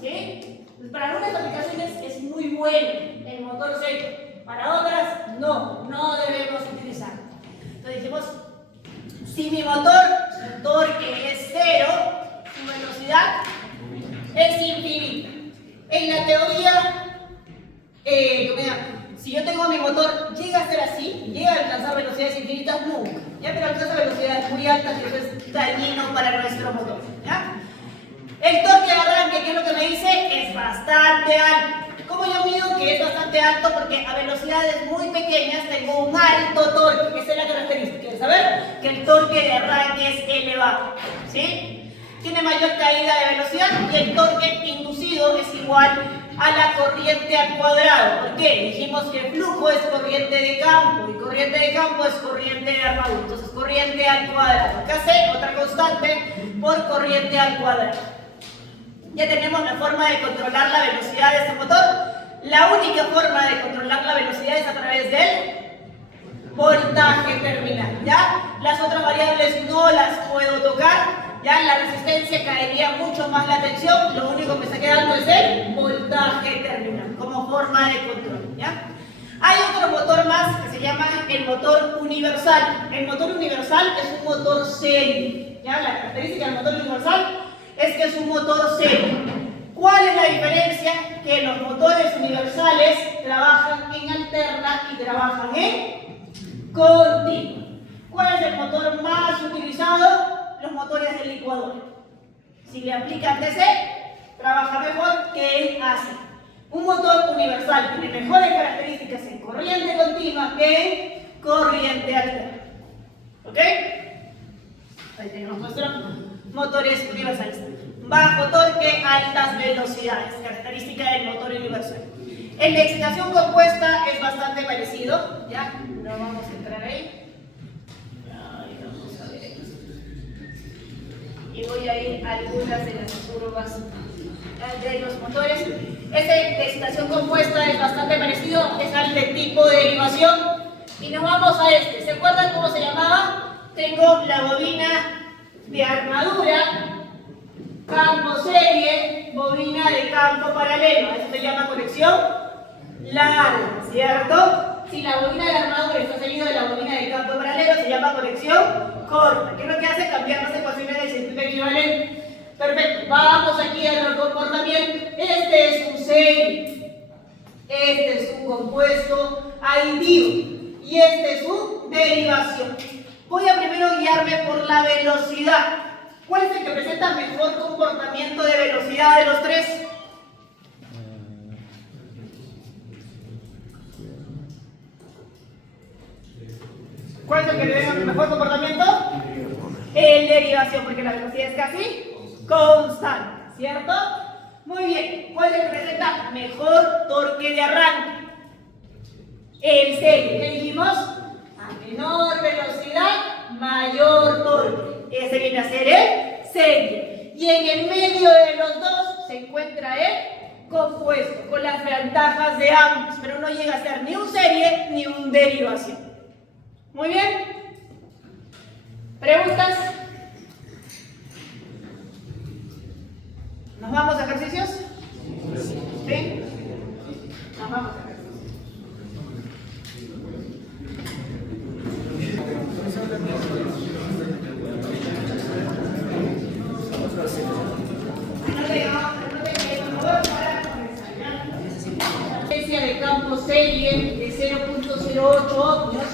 ¿Sí? Pues para algunas aplicaciones es muy bueno el motor seco. Para otras, no debemos utilizarlo. Entonces dijimos, si mi motor, su torque es cero, su velocidad es infinita. En la teoría, si yo tengo mi motor, llega a ser así, llega a alcanzar velocidades infinitas, nunca. ¿Ya? Pero alcanza velocidades muy altas y eso es dañino para nuestro motor. ¿Ya? El torque de arranque, ¿qué es lo que me dice? Es bastante alto. ¿Cómo yo mido que es bastante alto? Porque a velocidades muy pequeñas tengo un alto torque. Esa es la característica. ¿Quieres saber? Que el torque de arranque es elevado. ¿Sí? Tiene mayor caída de velocidad y el torque inducido es igual a la corriente al cuadrado. ¿Por qué? Dijimos que el flujo es corriente de campo y corriente de campo es corriente de armadura. Entonces, corriente al cuadrado. Acá sé otra constante por corriente al cuadrado. Ya tenemos la forma de controlar la velocidad de este motor. La única forma de controlar la velocidad es a través del voltaje terminal. ¿Ya? Las otras variables no las puedo tocar. Ya la resistencia caería mucho más la tensión. Lo único que está quedando es el voltaje terminal como forma de control. ¿Ya? Hay otro motor más que se llama el motor universal. El motor universal es un motor serie. ¿Ya? La característica del motor universal es que es un motor serie. ¿Cuál es la diferencia? Que los motores universales trabajan en alterna y trabajan en continua. ¿Cuál es el motor más utilizado? Los motores de licuadora. Si le aplican DC, trabaja mejor que en AC. Un motor universal tiene mejores características en corriente continua que en corriente alterna. ¿Ok? Ahí tenemos nuestros motores universales. Bajo torque, altas velocidades. Característica del motor universal. El de excitación compuesta es bastante parecido. ¿Ya? No vamos a entrar ahí. Vamos a ver. Y voy a ir a algunas de las curvas de los motores. Este de excitación compuesta es bastante parecido, es al de tipo de derivación. Y nos vamos a este. ¿Se acuerdan cómo se llamaba? Tengo la bobina de armadura, campo serie, bobina de campo paralelo. Eso se llama conexión larga, ¿cierto? Si la bobina de armadura está seguida de la bobina de campo paralelo, se llama conexión corta. ¿Qué es lo que hace? Cambiar las ecuaciones del circuito equivalente. Perfecto, vamos aquí al comportamiento. Este es un serie, este es un compuesto aditivo y este es un derivación. Voy a primero guiarme por la velocidad. ¿Cuál es el que presenta mejor comportamiento de velocidad de los tres? ¿Cuál es el que tiene mejor comportamiento? El derivación, porque la velocidad es casi constante, ¿cierto? Muy bien. ¿Cuál es el que presenta mejor torque de arranque? El serie. ¿Qué dijimos? A menor velocidad, mayor torque. Ese viene a ser el serie. Y en el medio de los dos se encuentra el compuesto, con las ventajas de ambos, pero no llega a ser ni un serie ni un derivación. Muy bien. ¿Preguntas? ¿Nos vamos a ejercicios? ¿Sí? Nos vamos a ejercicios. De campo serie de 0.08 ohmios,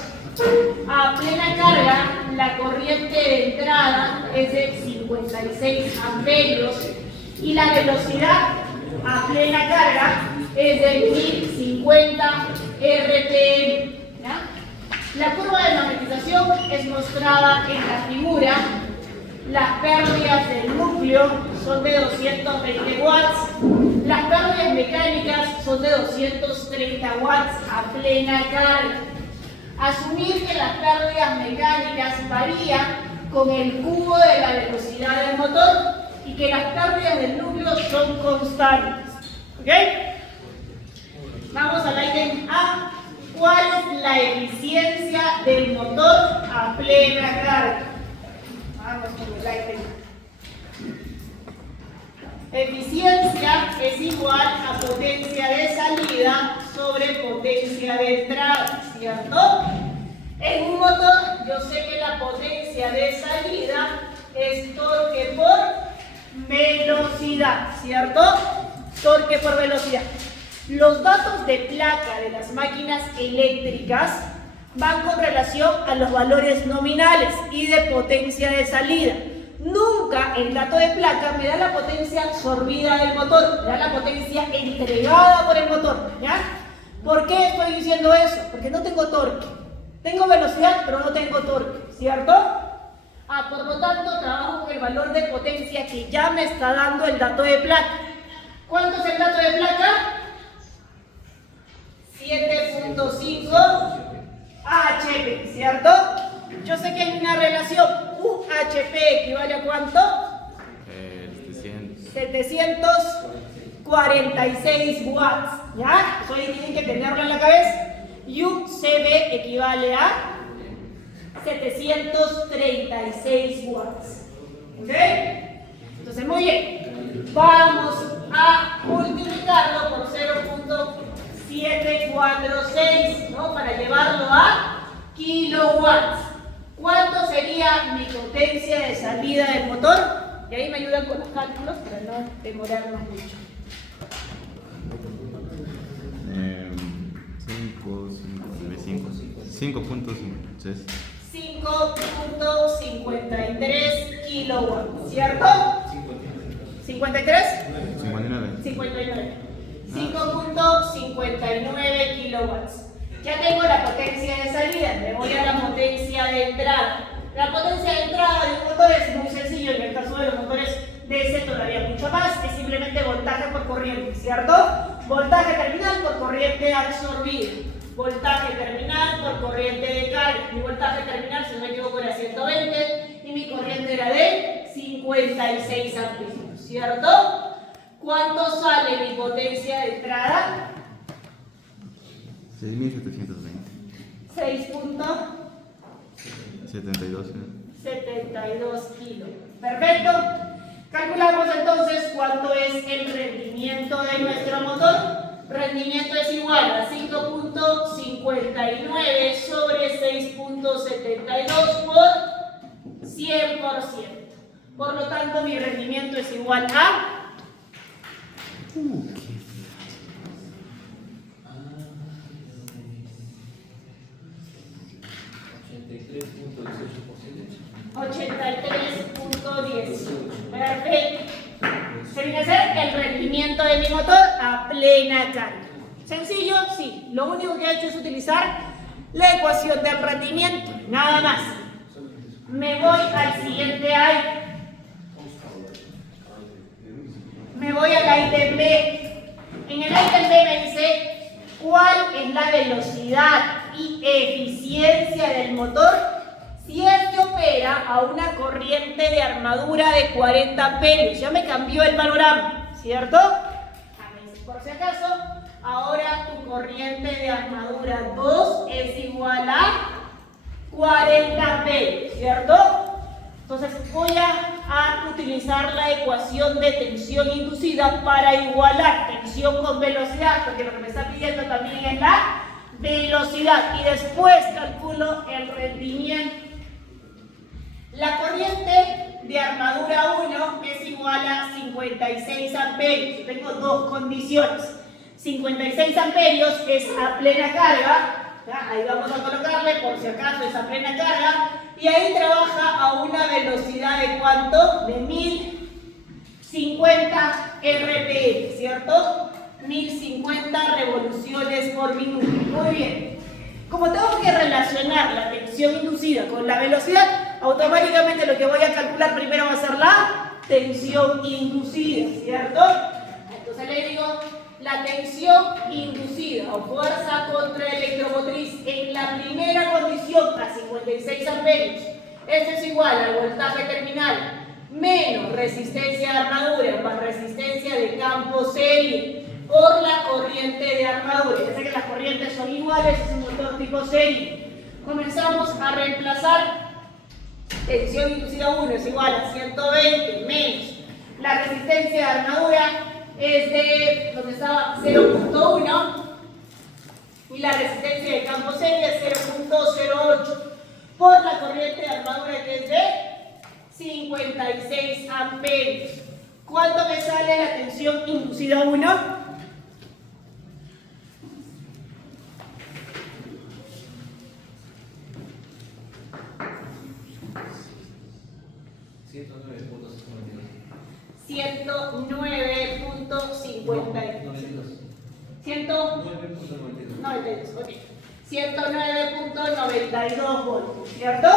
a plena carga la corriente de entrada es de 56 amperios y la velocidad a plena carga es de 1050 RPM. ¿Ya? La curva de magnetización es mostrada en la figura. Las pérdidas del núcleo son de 220 watts. Las pérdidas mecánicas son de 230 watts a plena carga. Asumir que las pérdidas mecánicas varían con el cubo de la velocidad del motor y que las pérdidas del núcleo son constantes. ¿Ok? Vamos al ítem A. ¿Cuál es la eficiencia del motor a plena carga? Vamos con el ítem A. Eficiencia es igual a potencia de salida sobre potencia de entrada, ¿cierto? En un motor yo sé que la potencia de salida es torque por velocidad, ¿cierto? Torque por velocidad. Los datos de placa de las máquinas eléctricas van con relación a los valores nominales y de potencia de salida. Nunca el dato de placa me da la potencia absorbida del motor, me da la potencia entregada por el motor, ¿ya? ¿Por qué estoy diciendo eso? Porque no tengo torque. Tengo velocidad, pero no tengo torque, ¿cierto? Por lo tanto, trabajo con el valor de potencia que ya me está dando el dato de placa. ¿Cuánto es el dato de placa? 7.5 HP, ¿cierto? Yo sé que hay una relación. Un HP equivale a ¿cuánto? 746 watts, ¿ya? Eso ahí tienen que tenerlo en la cabeza. Y un CB equivale a 736 watts. ¿Ok? Entonces, muy bien. Vamos a multiplicarlo por 0.746, ¿no? Para llevarlo a kilowatts. ¿Cuánto sería mi potencia de salida del motor? Y ahí me ayudan con los cálculos para no demorarnos mucho. 5.53 kilowatts, ¿cierto? 53. 59. 5.59 kilowatts. Ya tengo la potencia de salida, me voy a la potencia de entrada. La potencia de entrada de un motor es muy sencillo, en el caso de los motores DC todavía mucho más, es simplemente voltaje por corriente, ¿cierto? Voltaje terminal por corriente absorbida. Voltaje terminal por corriente de carga. Mi voltaje terminal, si no me equivoco, era 120 y mi corriente era de 56 amperes, ¿cierto? ¿Cuánto sale mi potencia de entrada? 6.720. 6.72 kilos. Perfecto. Calculamos entonces cuánto es el rendimiento de nuestro motor. Rendimiento es igual a 5.59 sobre 6.72 por 100%. Por lo tanto, mi rendimiento es igual a 83.18. Perfecto. Se viene a ser el rendimiento de mi motor a plena carga. ¿Sencillo? Sí. Lo único que he hecho es utilizar la ecuación del rendimiento. Nada más. Me voy al siguiente ítem. Me voy al ítem B. En el ítem B me dice cuál es la velocidad y eficiencia del motor si este opera a una corriente de armadura de 40 amperios. Ya me cambió el panorama, ¿cierto? Por si acaso, ahora tu corriente de armadura 2 es igual a 40 amperios, ¿cierto? Entonces voy a utilizar la ecuación de tensión inducida para igualar tensión con velocidad, porque lo que me está pidiendo también es la velocidad. Y después calculo el rendimiento. La corriente de armadura 1 es igual a 56 amperios. Tengo dos condiciones. 56 amperios es a plena carga. ¿Ya? Ahí vamos a colocarle, por si acaso es a plena carga. Y ahí trabaja a una velocidad de ¿cuánto? De 1050 RPM, ¿cierto? 1050 revoluciones por minuto. Muy bien. Como tengo que relacionar la tensión inducida con la velocidad, automáticamente lo que voy a calcular primero va a ser la tensión inducida, ¿cierto? Entonces le digo, la tensión inducida o fuerza contraelectromotriz en la primera condición a 56 amperios. Esto es igual al voltaje terminal menos resistencia de armadura más resistencia de campo serie por la corriente de armadura. Ya sé que las corrientes son iguales, es un motor tipo serie. Comenzamos a reemplazar. Tensión inducida 1 es igual a 120 menos la resistencia de armadura es de donde estaba 0.1 y la resistencia de campo serie es 0.08 por la corriente de armadura que es de 56 amperios. ¿Cuánto me sale la tensión inducida 1? Ok. 109.92 voltios, ¿cierto?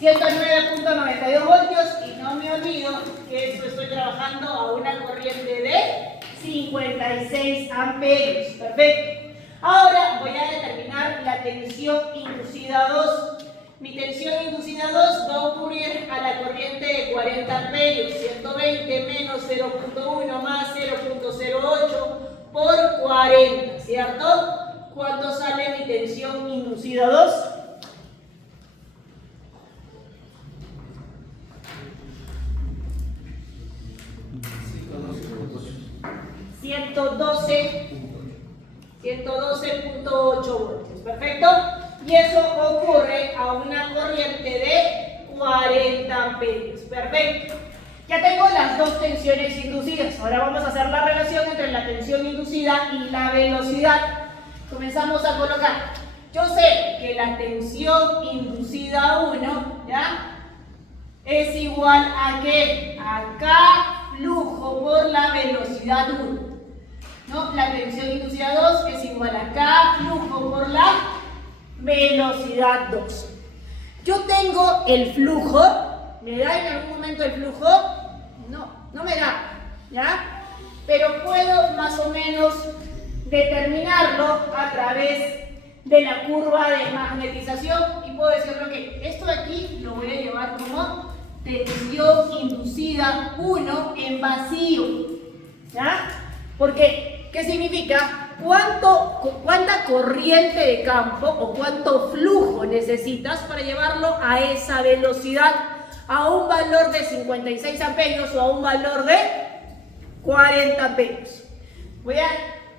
109.92 voltios y no me olvido que esto estoy trabajando a una corriente de 56 amperios. Perfecto. Ahora voy a determinar la tensión inducida 2. Mi tensión inducida 2 va a ocurrir a la corriente de 40 amperios, 120 menos 0.1 más 0.08 por 40, ¿cierto? ¿Cuánto sale mi tensión inducida 2? $112.8 voltios. Perfecto. Y eso ocurre a una corriente de 40 amperios. Perfecto. Ya tengo las dos tensiones inducidas. Ahora vamos a hacer la relación entre la tensión inducida y la velocidad. Comenzamos a colocar. Yo sé que la tensión inducida 1, ¿ya? Es igual a ¿qué? A K flujo por la velocidad 1. ¿No? La tensión inducida 2 es igual a K flujo por la velocidad 2. Yo tengo el flujo. ¿Me da en algún momento el flujo? No me da, ¿ya? Pero puedo más o menos determinarlo a través de la curva de magnetización y puedo decirlo que esto de aquí lo voy a llevar como tensión inducida 1 en vacío, ¿ya? Porque, ¿qué significa? ¿Cuánta corriente de campo o cuánto flujo necesitas para llevarlo a esa velocidad? A un valor de 56 amperios o a un valor de 40 amperios. Voy a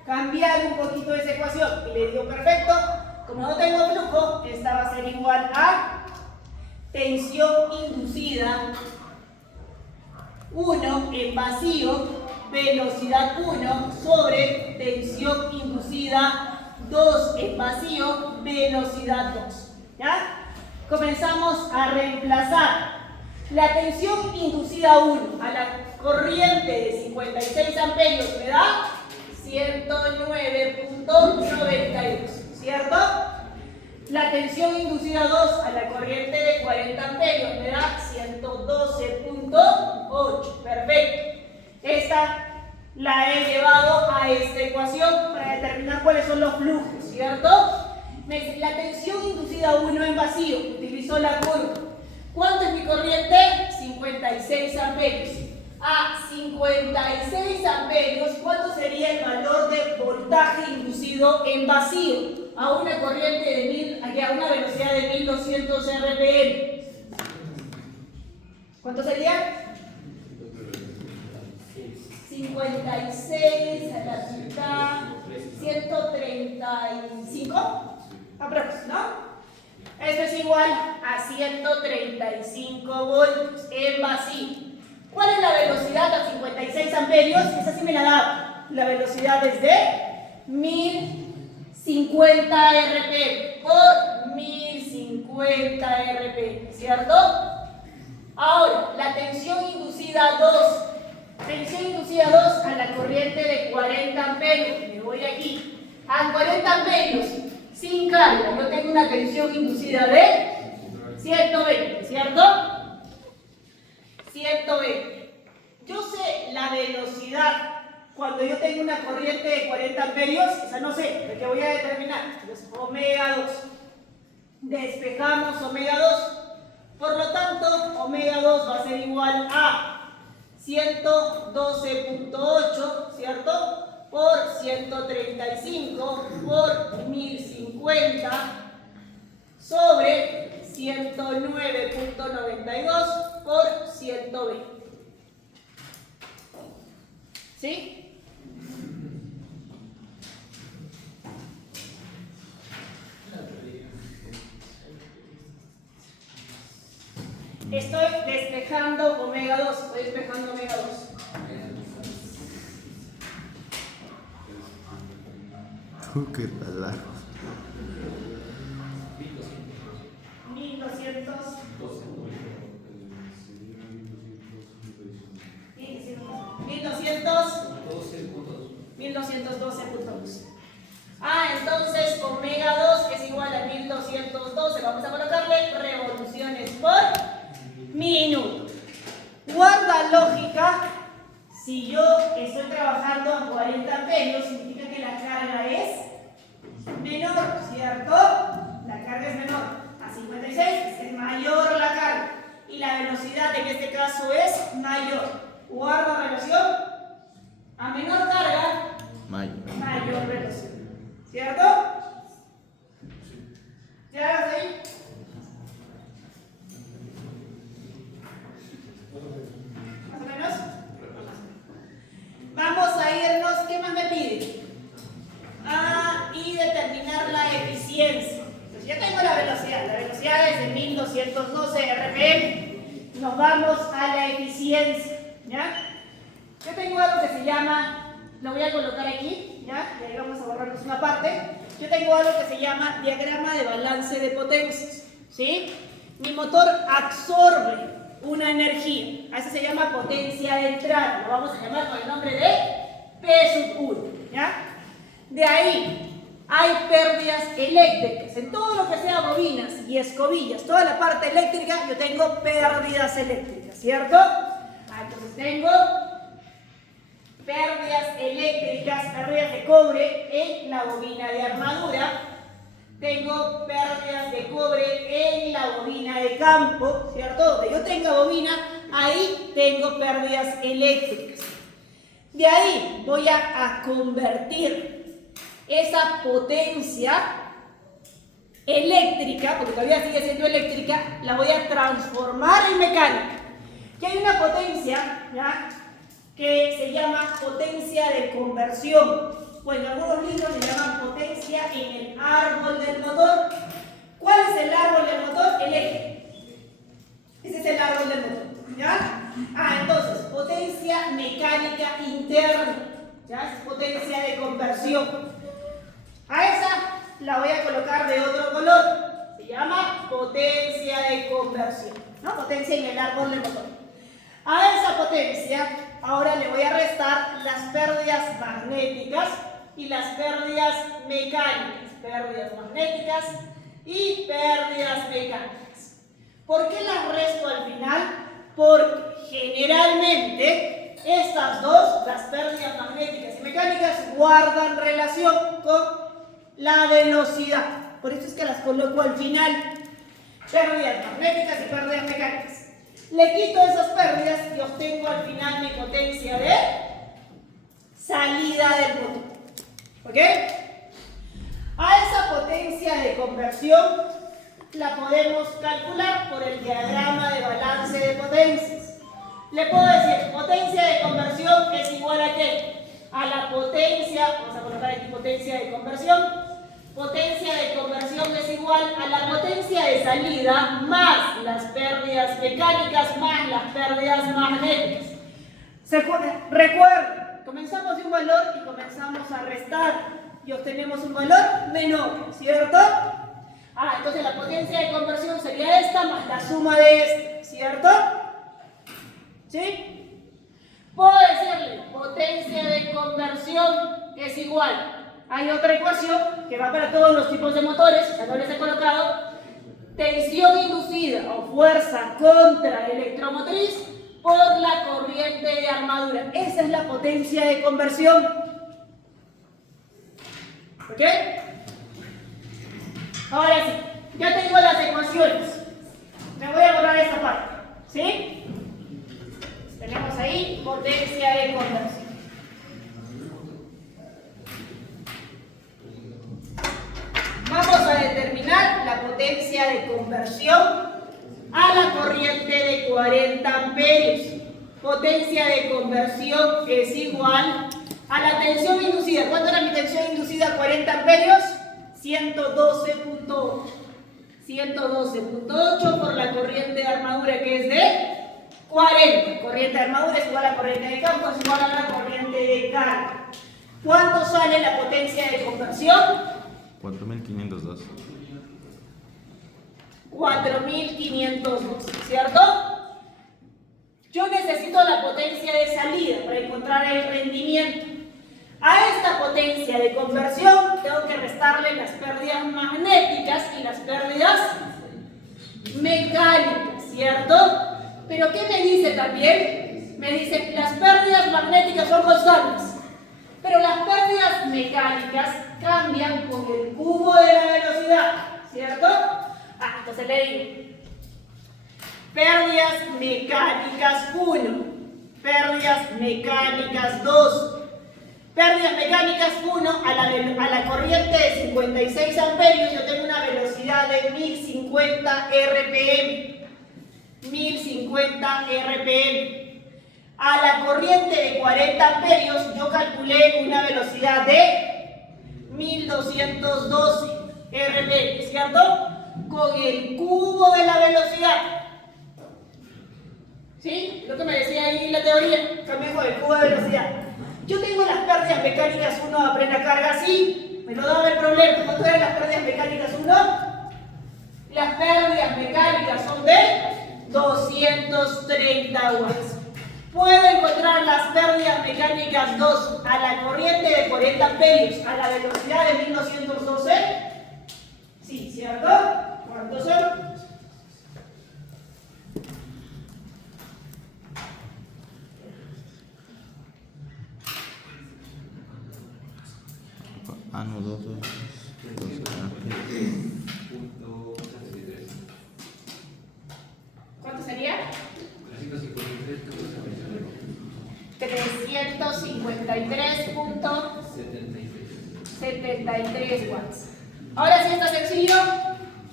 cambiar un poquito esa ecuación y le digo perfecto, como no tengo flujo, esta va a ser igual a tensión inducida 1 en vacío, velocidad 1 sobre tensión inducida 2 en vacío, velocidad 2. ¿Ya? Comenzamos a reemplazar la tensión inducida 1 a la corriente de 56 amperios me da 109.92, ¿cierto? La tensión inducida 2 a la corriente de 40 amperios me da 112.8. Perfecto. Esta la he llevado a esta ecuación para determinar cuáles son los flujos, ¿cierto? La tensión inducida 1 en vacío, utilizo la curva. ¿Cuánto es mi corriente? 56 amperios. A 56 amperios, ¿cuánto sería el valor de voltaje inducido en vacío? A una corriente de a una velocidad de 1200 RPM. ¿Cuánto sería? 56 a la mitad, 135 aproximadamente, ¿no? Esto es igual a 135 voltios en vacío. ¿Cuál es la velocidad a 56 amperios? Esa sí me la da. La velocidad es de 1050 RPM por 1050 RPM, ¿cierto? Ahora, la tensión inducida 2. Tensión inducida 2 a la corriente de 40 amperios. Me voy aquí. A 40 amperios, sin carga, yo tengo una tensión inducida de 120, ¿cierto? 120. Yo sé la velocidad cuando yo tengo una corriente de 40 amperios, esa no sé, ¿de qué voy a determinar? Pues omega 2. Despejamos omega 2. Por lo tanto, omega 2 va a ser igual a 112.8, ¿cierto? Por 135 por 1050 sobre 109.92 por 120. ¿Sí? Estoy despejando omega 2. Estoy despejando omega 2. Qué palabra. 1200. 1212.2. Entonces omega 2 es igual a 1212. Vamos a colocarle revoluciones por minuto. Guarda lógica. Si yo estoy trabajando a 40 amperios, significa que la carga es menor, ¿cierto? La carga es menor. A 56 es mayor la carga. Y la velocidad en este caso es mayor. Guarda relación. A menor carga, mayor velocidad. ¿Cierto? ¿Ya lo ahí? ¿Más o menos? Vamos a irnos. ¿Qué más me pide? Y determinar la eficiencia. Entonces ya tengo la velocidad. La velocidad es de 1212 RPM. Nos vamos a la eficiencia. ¿Ya? Yo tengo algo que se llama, lo voy a colocar aquí, ¿ya? Y ahí vamos a borrarnos una parte. Yo tengo algo que se llama diagrama de balance de potencias, ¿sí? Mi motor absorbe una energía, a eso se llama potencia de entrada, lo vamos a llamar con el nombre de P1, ¿ya? De ahí hay pérdidas eléctricas, en todo lo que sea bobinas y escobillas, toda la parte eléctrica, yo tengo pérdidas eléctricas, ¿cierto? Entonces tengo pérdidas eléctricas, pérdidas de cobre en la bobina de armadura. Tengo pérdidas de cobre en la bobina de campo, ¿cierto? Donde yo tenga bobina, ahí tengo pérdidas eléctricas. De ahí voy a convertir esa potencia eléctrica, porque todavía sigue siendo eléctrica, la voy a transformar en mecánica. Y hay una potencia, ¿ya?, que se llama potencia de conversión. Pues en algunos libros se llaman potencia en el árbol del motor. ¿Cuál es el árbol del motor? El eje. Ese es el árbol del motor, ¿ya? Entonces, potencia mecánica interna, ¿ya? Es potencia de conversión. A esa la voy a colocar de otro color. Se llama potencia de conversión, ¿no? Potencia en el árbol del motor. A esa potencia ahora le voy a restar las pérdidas magnéticas y las pérdidas mecánicas. Pérdidas magnéticas y pérdidas mecánicas. ¿Por qué las resto al final? Porque generalmente estas dos, las pérdidas magnéticas y mecánicas, guardan relación con la velocidad. Por eso es que las coloco al final. Pérdidas magnéticas y pérdidas mecánicas. Le quito esas pérdidas y obtengo al final mi potencia de salida del motor. ¿Ok? A esa potencia de conversión la podemos calcular por el diagrama de balance de potencias. Le puedo decir, potencia de conversión es igual a ¿qué? A la potencia, vamos a colocar aquí potencia de conversión. Potencia de conversión es igual a la potencia de salida más las pérdidas mecánicas más las pérdidas magnéticas. Recuerden, comenzamos de un valor y comenzamos a restar y obtenemos un valor menor, ¿cierto? Entonces la potencia de conversión sería esta más la suma de esta, ¿cierto? ¿Sí? Puedo decirle potencia de conversión es igual. Hay otra ecuación que va para todos los tipos de motores, ya no les he colocado. Tensión inducida o fuerza contra electromotriz por la corriente de armadura. Esa es la potencia de conversión. ¿Ok? Ahora sí, ya tengo las ecuaciones. Me voy a borrar esta parte. ¿Sí? ¿Sí? Tenemos ahí potencia de conversión. Vamos a determinar la potencia de conversión a la corriente de 40 amperios. Potencia de conversión es igual a la tensión inducida. ¿Cuánto era mi tensión inducida? 40 amperios. 112.8. 112.8 por la corriente de armadura, que es de 40. Corriente de armadura es igual a corriente de campo, es igual a la corriente de carga. ¿Cuánto sale la potencia de conversión? 4502. 4502, ¿cierto? Yo necesito la potencia de salida para encontrar el rendimiento. A esta potencia de conversión tengo que restarle las pérdidas magnéticas y las pérdidas mecánicas, ¿cierto? Pero ¿qué me dice también? Me dice, las pérdidas magnéticas son constantes, pero las pérdidas mecánicas cambian con el cubo de la velocidad, ¿cierto? Entonces le digo, pérdidas mecánicas 1, pérdidas mecánicas 2, pérdidas mecánicas 1 a la corriente de 56 amperios, yo tengo una velocidad de 1050 RPM. 1050 RPM. A la corriente de 40 amperios yo calculé una velocidad de 1212 RPM, ¿cierto? Con el cubo de la velocidad. ¿Sí? Lo que me decía ahí la teoría, también con el cubo de velocidad. Yo tengo las pérdidas mecánicas 1 a plena carga, sí, me lo daba el problema. ¿Cuánto eran las pérdidas mecánicas 1? Las pérdidas mecánicas son de 230 watts. ¿Puedo encontrar las pérdidas mecánicas 2 a la corriente de 40 amperios a la velocidad de 1212? Sí, ¿cierto? ¿Cuántos son? No, 2. ¿Cuánto sería? 353.73 watts. Ahora sí está sencillo.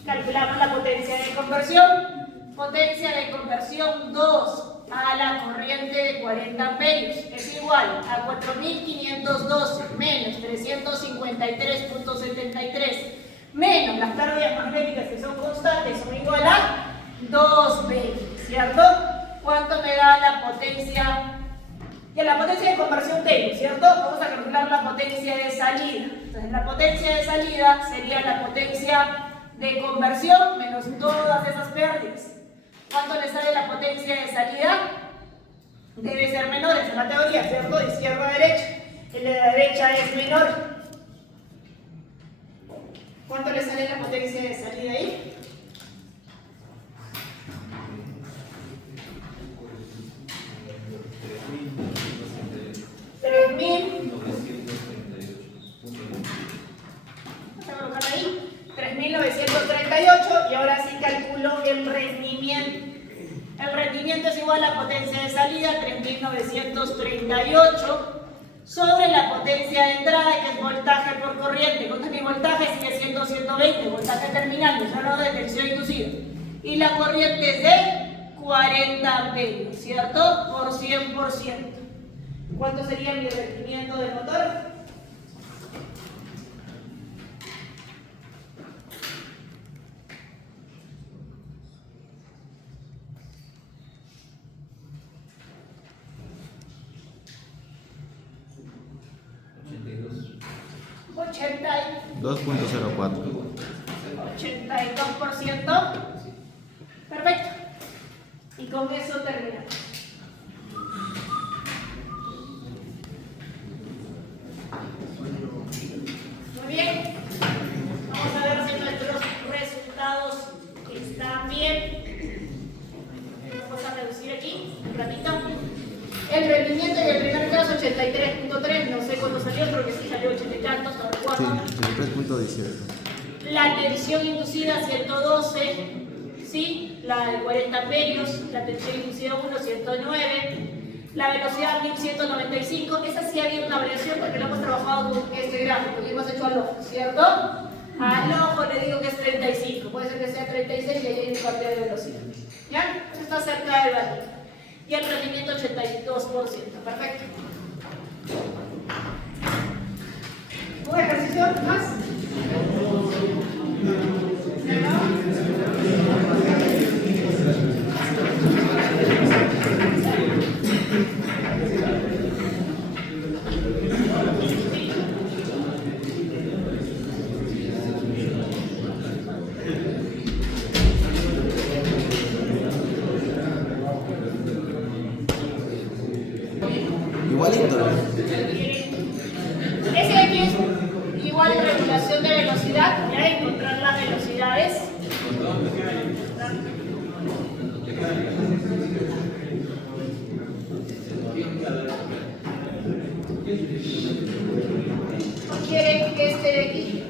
Calculamos la potencia de conversión. Potencia de conversión 2 a la corriente de 40 amperios es igual a 4512 menos 353.73 menos las pérdidas magnéticas, que son constantes, son igual a 220, ¿cierto? ¿Cuánto me da la potencia? Ya la potencia de conversión tengo, ¿cierto? Vamos a calcular la potencia de salida. Entonces la potencia de salida sería la potencia de conversión menos todas esas pérdidas. ¿Cuánto le sale la potencia de salida? Debe ser menor, esa es la teoría, ¿cierto? De izquierda a derecha. El de la derecha es menor. ¿Cuánto le sale la potencia de salida ahí? Vamos a colocar ahí 3.938 y ahora sí calculo el rendimiento. El rendimiento es igual a la potencia de salida, 3.938, sobre la potencia de entrada, que es voltaje por corriente. ¿Cuánto es mi voltaje? Sigue siendo 120, voltaje terminal, no solo de tensión inducida. Y la corriente es de 40 amperios, ¿cierto? Por 100%. ¿Cuánto sería mi rendimiento del motor? ¿82.04? 82%. Perfecto. Y con eso terminamos. Muy bien. Vamos a ver si nuestros resultados están bien. Vamos a reducir aquí un ratito. El rendimiento en el primer caso 83.3, no sé cuándo salió, pero que sí salió 80 y tantos, sobre 4. Sí, 83.18. La tensión inducida 112, ¿sí? la de 40 amperios, la tensión inducida 1, 109, la velocidad 1195. Esa sí ha habido una variación porque lo hemos trabajado con este gráfico y hemos hecho al ojo, ¿cierto? Al ojo le digo que es 35, puede ser que sea 36 y ahí hay un cambio de velocidad. ¿Ya? Eso está cerca del valor. Y el rendimiento 82%. Perfecto. ¿Un ejercicio más? Igualito. Ese de aquí es igual regulación de velocidad, ya encontrar las velocidades. ¿O quieren este de aquí?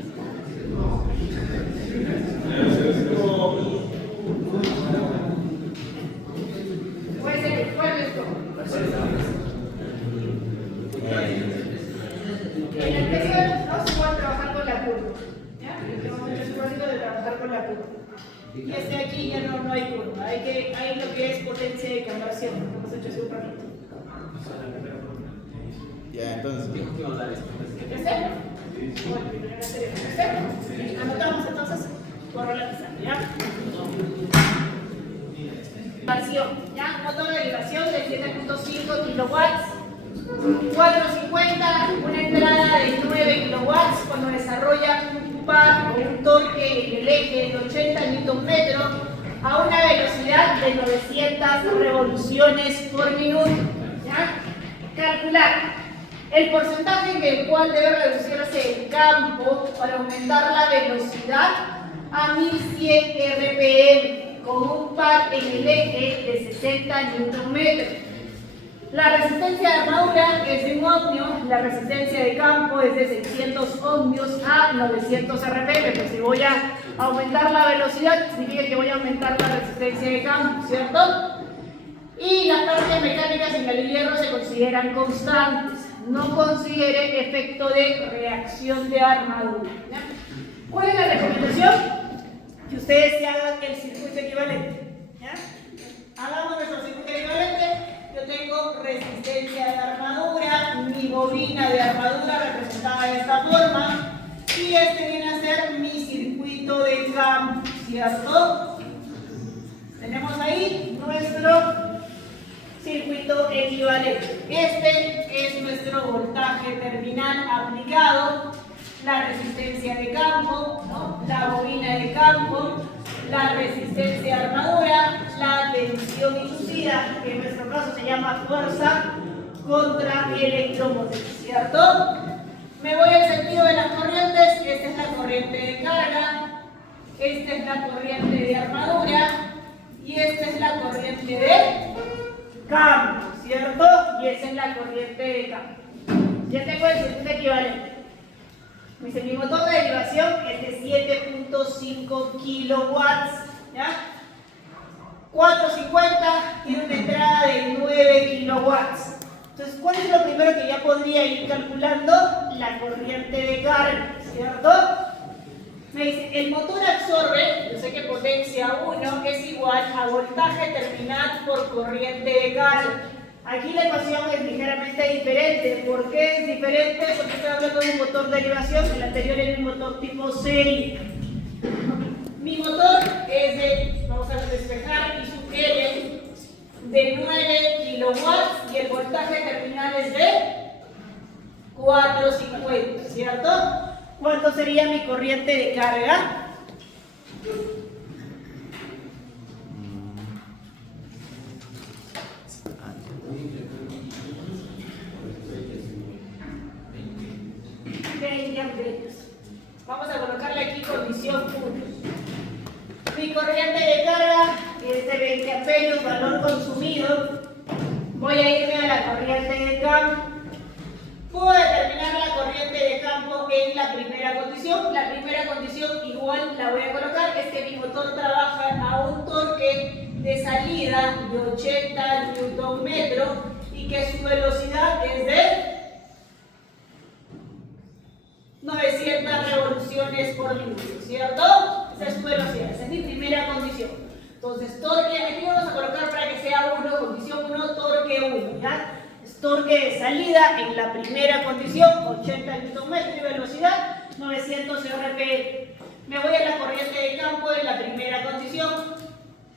Puede ser, ¿cuál es esto? En el tercer no se puede trabajar con la curva. ¿Ya? Tenemos muchos códigos de trabajar con la curva. Y este aquí ya no hay curva. Hay lo que es potencia de conversión. Lo hemos hecho hace un ratito. Ya, entonces. ¿Ya sé? Bueno, primero que hacer esto. ¿Ya sé? Anotamos entonces. Corro la pizarra. ¿Ya? Derivación. ¿Ya? Motor de derivación de 7.5 kilowatts. 450, una entrada de 9 kilowatts cuando desarrolla un par o un torque en el eje de 80 Nm a una velocidad de 900 revoluciones por minuto. ¿Ya? Calcular el porcentaje en el cual debe reducirse el campo para aumentar la velocidad a 1100 RPM con un par en el eje de 60 Nm. La resistencia de armadura es de 1 ohmio, la resistencia de campo es de 600 ohmios a 900 RPM. Pues si voy a aumentar la velocidad, significa que voy a aumentar la resistencia de campo, ¿cierto? Y las pérdidas mecánicas en el hierro se consideran constantes. No considere efecto de reacción de armadura. ¿Ya? ¿Cuál es la recomendación? Que ustedes se hagan el circuito equivalente. ¿Ya? Hagamos nuestro circuito equivalente. Yo tengo resistencia de armadura, mi bobina de armadura representada de esta forma, y este viene a ser mi circuito de campo, ¿cierto? Tenemos ahí nuestro circuito equivalente. Este es nuestro voltaje terminal aplicado, la resistencia de campo, ¿no? La bobina de campo, la resistencia de armadura, la tensión inducida, que en nuestro caso se llama fuerza contra electromotriz, ¿cierto? Me voy al sentido de las corrientes. Esta es la corriente de carga, esta es la corriente de armadura y esta es la corriente de campo, ¿cierto? Y esa es la corriente de campo. Ya tengo el circuito equivalente. Mi motor de derivación es de 7.5 kilowatts, ¿ya? 450 tiene una entrada de 9 kilowatts. Entonces, ¿cuál es lo primero que ya podría ir calculando? La corriente de carga, ¿cierto? Me dice, el motor absorbe, yo sé que potencia 1 es igual a voltaje terminal por corriente de carga. Aquí la ecuación es ligeramente diferente. ¿Por qué es diferente? Porque estoy hablando de un motor de derivación, el anterior era un motor tipo serie. Mi motor es de, vamos a despejar, y su L de 9 kilowatts y el voltaje terminal es de 450, ¿cierto? ¿Cuánto sería mi corriente de carga? Vamos a colocarle aquí condición 1. Mi corriente de carga es de 20 amperios, valor consumido. Voy a irme a la corriente de campo. Puedo determinar la corriente de campo en la primera condición. La primera condición igual la voy a colocar, es que mi motor trabaja a un torque de salida de 80 Nm y que su velocidad es de 900 revoluciones por minuto, ¿cierto? Esa es su velocidad, esa es mi primera condición. Entonces, torque, aquí vamos a colocar para que sea 1, condición 1, torque 1, ¿ya? Es torque de salida en la primera condición, 80 Nm y velocidad 900 RPM. Me voy a la corriente de campo en la primera condición.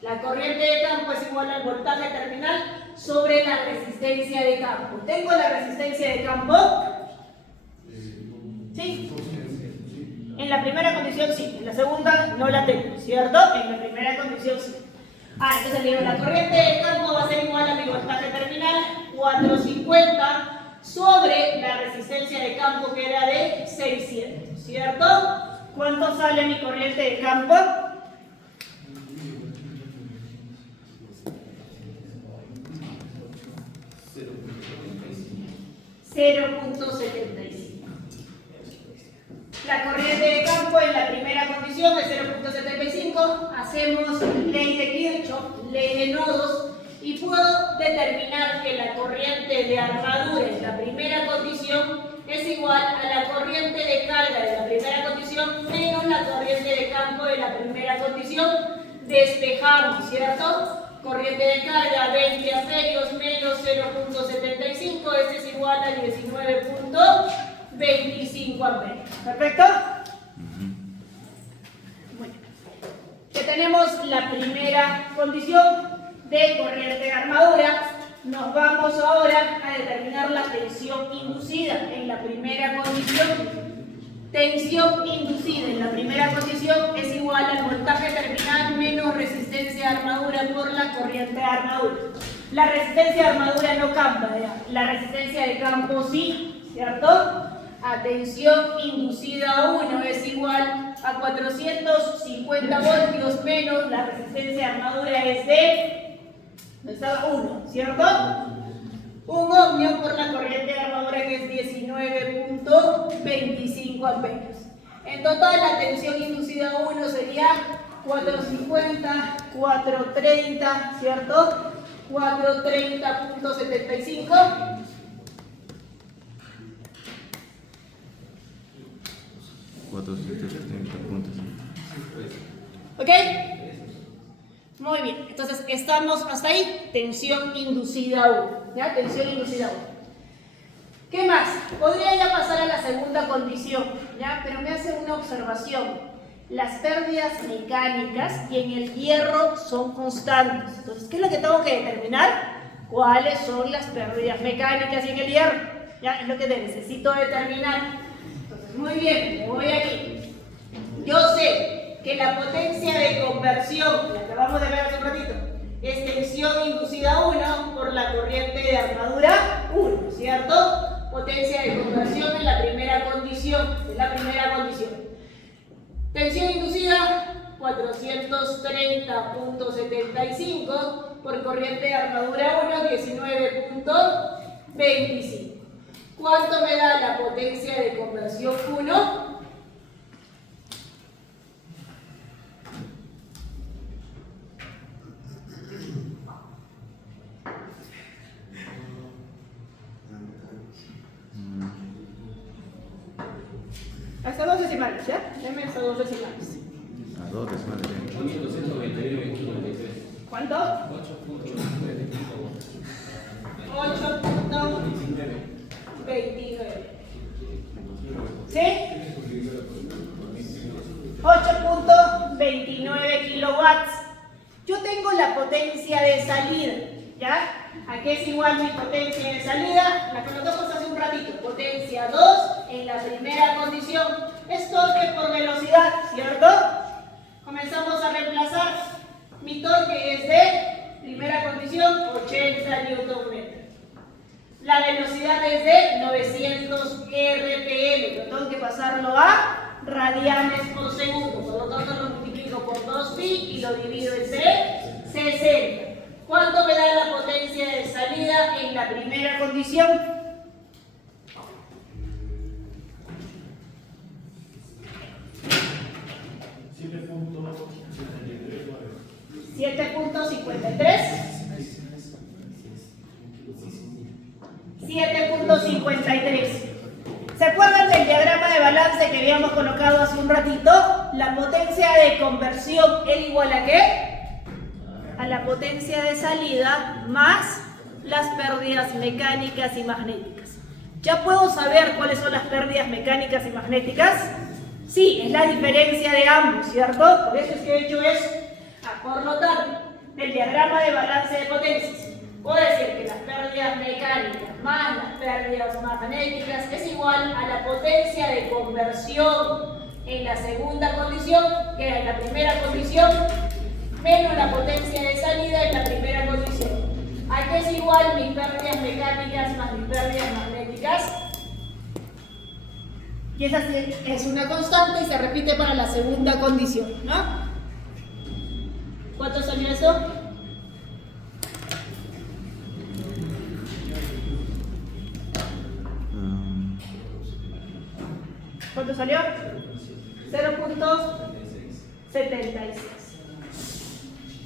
La corriente de campo es igual al voltaje terminal sobre la resistencia de campo. ¿Tengo la resistencia de campo? ¿Sí? En la primera condición sí, en la segunda no la tengo, ¿cierto? En la primera condición sí. Entonces digo, la corriente de campo va a ser igual a mi voltaje terminal, 450 sobre la resistencia de campo que era de 600, ¿cierto? ¿Cuánto sale mi corriente de campo? 0.75. La corriente de campo en la primera condición es 0.75. Hacemos ley de Kirchhoff, ley de nodos, y puedo determinar que la corriente de armadura en la primera condición es igual a la corriente de carga de la primera condición menos la corriente de campo de la primera condición. Despejamos, ¿cierto? Corriente de carga 20 amperios menos 0.75, este es igual a 19.25 amperios. ¿Perfecto? Bueno, ya tenemos la primera condición de corriente de armadura. Nos vamos ahora a determinar la tensión inducida en la primera condición. Tensión inducida en la primera condición es igual al voltaje terminal menos resistencia de armadura por la corriente de armadura. La resistencia de armadura no cambia, la resistencia de campo sí, ¿cierto? A tensión inducida 1 es igual a 450 voltios menos la resistencia de armadura es de 1, ¿cierto? Un ohmio por la corriente de armadura que es 19.25 amperios. En total la tensión inducida 1 sería 450, 430, ¿cierto? 430.75. ¿Ok? Muy bien, entonces estamos hasta ahí, tensión inducida 1, ¿ya? Tensión inducida 1. ¿Qué más? Podría ya pasar a la segunda condición, ¿ya? Pero me hace una observación. Las pérdidas mecánicas y en el hierro son constantes. Entonces, ¿qué es lo que tengo que determinar? ¿Cuáles son las pérdidas mecánicas y en el hierro? ¿Ya? Es lo que necesito determinar. Entonces, muy bien, me voy aquí. Yo sé que la potencia de conversión, la que acabamos de ver hace un ratito, es tensión inducida 1 por la corriente de armadura 1, ¿cierto? Potencia de conversión en la primera condición, es la primera condición. Tensión inducida 430.75 por corriente de armadura 1, 19.25. ¿Cuánto me da la potencia de conversión 1? Hasta 2 decimales, ¿ya? Deme hasta 2 decimales. A 2 decimales. ¿Cuánto? 8.29. ¿Sí? 8.29 kilowatts. Yo tengo la potencia de salida, ¿ya? ¿A qué es igual mi potencia de salida? La colocamos hace un ratito. Potencia 2 en la primera condición. Es torque por velocidad, ¿cierto? Comenzamos a reemplazar. Mi torque es de primera condición 80 Nm. La velocidad es de 900 RPM. Yo tengo que pasarlo a radianes por segundo. Por lo tanto lo multiplico por 2pi y lo divido entre 60. ¿Cuánto me da la potencia de salida en la primera condición? 53. ¿Se acuerdan del diagrama de balance que habíamos colocado hace un ratito? La potencia de conversión es igual a ¿qué? A la potencia de salida más las pérdidas mecánicas y magnéticas. ¿Ya puedo saber cuáles son las pérdidas mecánicas y magnéticas? Sí, es la diferencia de ambos, ¿cierto? Por eso es que he hecho eso. Por lo tanto, del diagrama de balance de potencias, puedo decir que las pérdidas mecánicas más las pérdidas magnéticas es igual a la potencia de conversión en la segunda condición, que era en la primera condición, menos la potencia de salida en la primera condición. ¿A qué es igual mis pérdidas mecánicas más mis pérdidas magnéticas? Y esa es una constante y se repite para la segunda condición, ¿no? ¿Cuánto salió eso? ¿Cuánto salió? 0.76.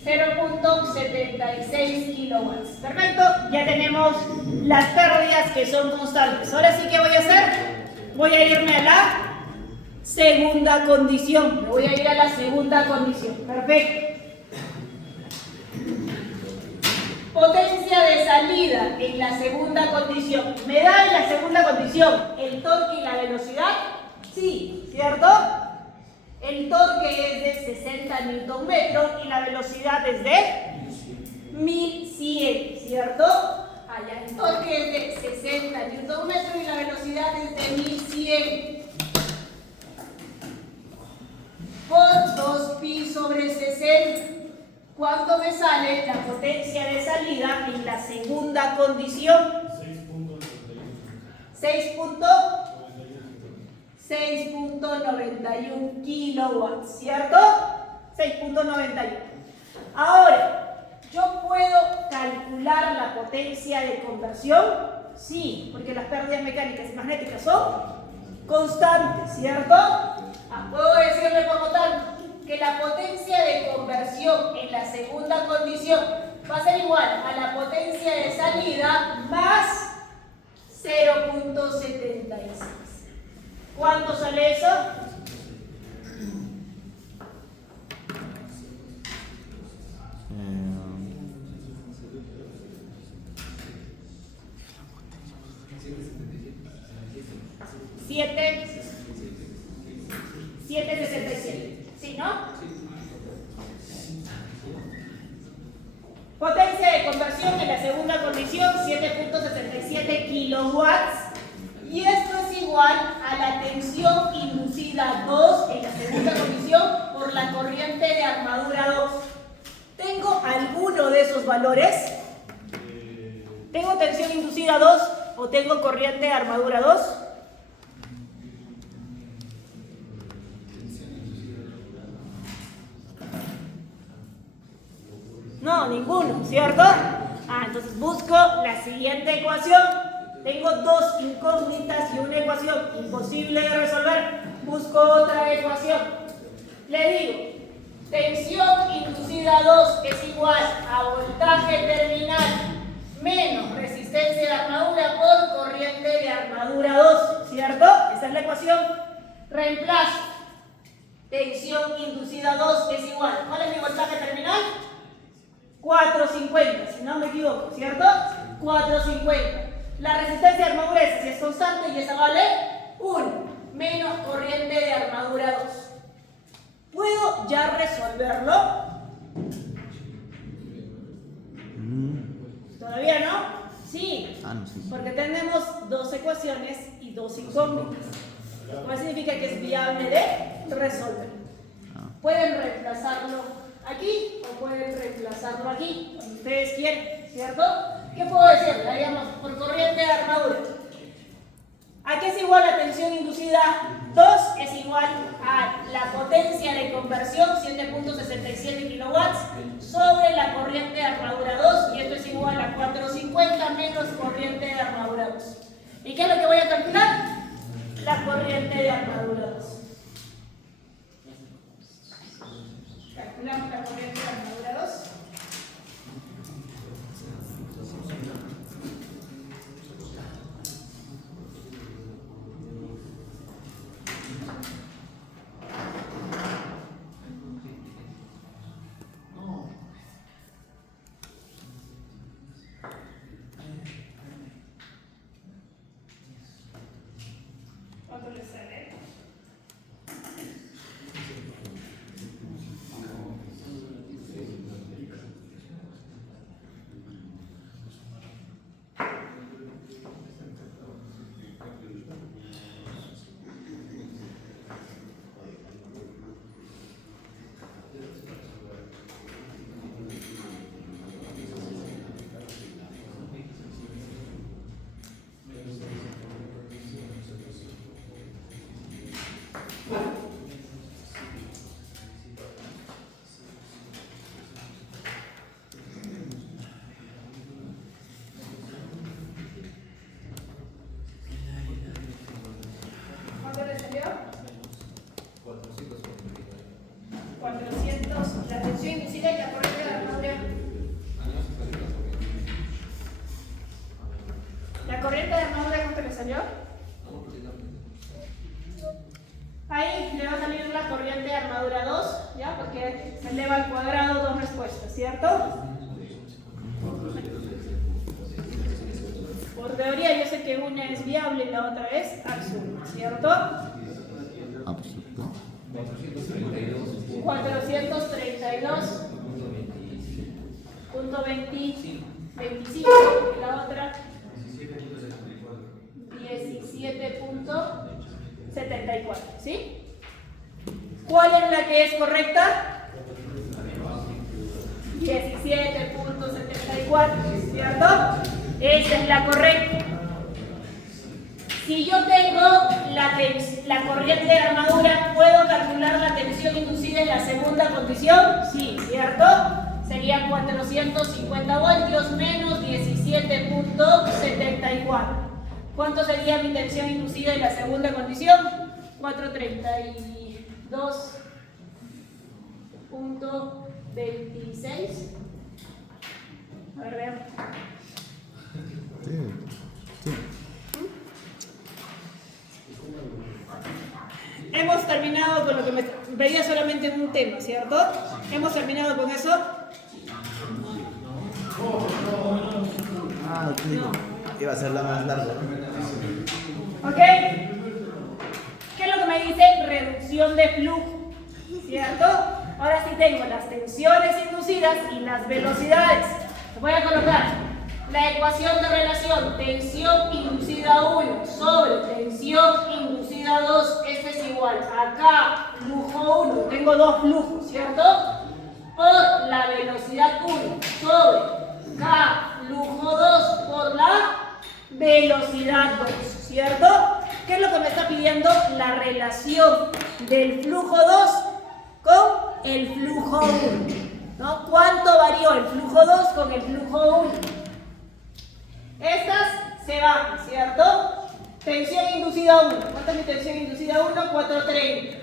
0.76 kilowatts. Perfecto, ya tenemos las pérdidas que son constantes. Ahora sí, ¿qué voy a hacer? Voy a irme a la segunda condición. Me voy a ir a la segunda condición. Perfecto. Potencia de salida en la segunda condición. ¿Me da en la segunda condición el torque y la velocidad? Sí, ¿cierto? El torque es de 60 Nm y la velocidad es de 1100, ¿cierto? Allá el torque es de 60 Nm y la velocidad es de 1100. Por 2pi sobre 60. ¿Cuánto me sale la potencia de salida en la segunda condición? 6.91 kilowatts, ¿cierto? 6.91. Ahora, ¿yo puedo calcular la potencia de conversión? Sí, porque las pérdidas mecánicas y magnéticas son constantes, ¿cierto? Puedo decirle, por lo tanto, que la potencia de conversión en la segunda condición va a ser igual a la potencia de salida más 0.76. ¿Cuánto sale eso? $7.67. ¿Sí, no? Potencia de conversión en la segunda condición, 7.67 kilowatts. Y esto es igual a la tensión inducida 2 en la segunda condición por la corriente de armadura 2. ¿Tengo alguno de esos valores? ¿Tengo tensión inducida 2 o tengo corriente de armadura 2? No, ninguno, ¿cierto? Entonces busco la siguiente ecuación. Tengo dos incógnitas y una ecuación imposible de resolver. Busco otra ecuación. Le digo, tensión inducida 2 es igual a voltaje terminal menos resistencia de armadura por corriente de armadura 2, ¿cierto? Esa es la ecuación. Reemplazo. Tensión inducida 2 es igual. ¿Cuál es mi voltaje terminal? 450, si no me equivoco, ¿cierto? 450. La resistencia de armadura es constante y esa vale 1 menos corriente de armadura 2. ¿Puedo ya resolverlo? ¿Todavía no? Sí, no, sí. porque tenemos dos ecuaciones y dos incógnitas. Lo cual significa que es viable de resolver. Pueden reemplazarlo aquí o pueden reemplazarlo aquí, como ustedes quieren, ¿cierto? ¿Qué puedo decir? Le haríamos por corriente de armadura. ¿A qué es igual la tensión inducida? 2 es igual a la potencia de conversión, 7.67 kilowatts, sobre la corriente de armadura 2, y esto es igual a 450 menos corriente de armadura 2. ¿Y qué es lo que voy a calcular? La corriente de armadura 2. Calculamos la corriente de armadura 2. salió? Ahí le va a salir la corriente de armadura 2, ¿ya? Porque se eleva al cuadrado dos respuestas, ¿cierto? Por teoría yo sé que una es viable y la otra es absurda, ¿cierto? Absurdo. 432.25 y la otra 17.74, ¿sí? ¿Cuál es la que es correcta? 17.74, ¿cierto? Esa es la correcta. Si yo tengo la corriente de armadura, ¿puedo calcular la tensión inducida en la segunda condición? Sí, ¿cierto? Serían 450 voltios menos 17.74. ¿Cuánto sería mi tensión inducida en la segunda condición? 432.26. A ver, veamos. Sí. Hemos terminado con lo que me pedía solamente un tema, ¿cierto? Hemos terminado con eso. Ah, ok. Iba a ser la más larga. ¿Ok? ¿Qué es lo que me dice? Reducción de flujo, ¿cierto? Ahora sí tengo las tensiones inducidas y las velocidades. Voy a colocar la ecuación de relación tensión inducida 1 sobre tensión inducida 2. Este es igual a K flujo 1. Tengo dos flujos, ¿cierto? Por la velocidad 1 sobre K flujo 2 por la velocidad 2, ¿cierto? ¿Qué es lo que me está pidiendo? La relación del flujo 2 con el flujo 1, ¿no? ¿Cuánto varió el flujo 2 con el flujo 1? Estas se van, ¿cierto? Tensión inducida 1. ¿Cuánta es mi tensión inducida 1? 430.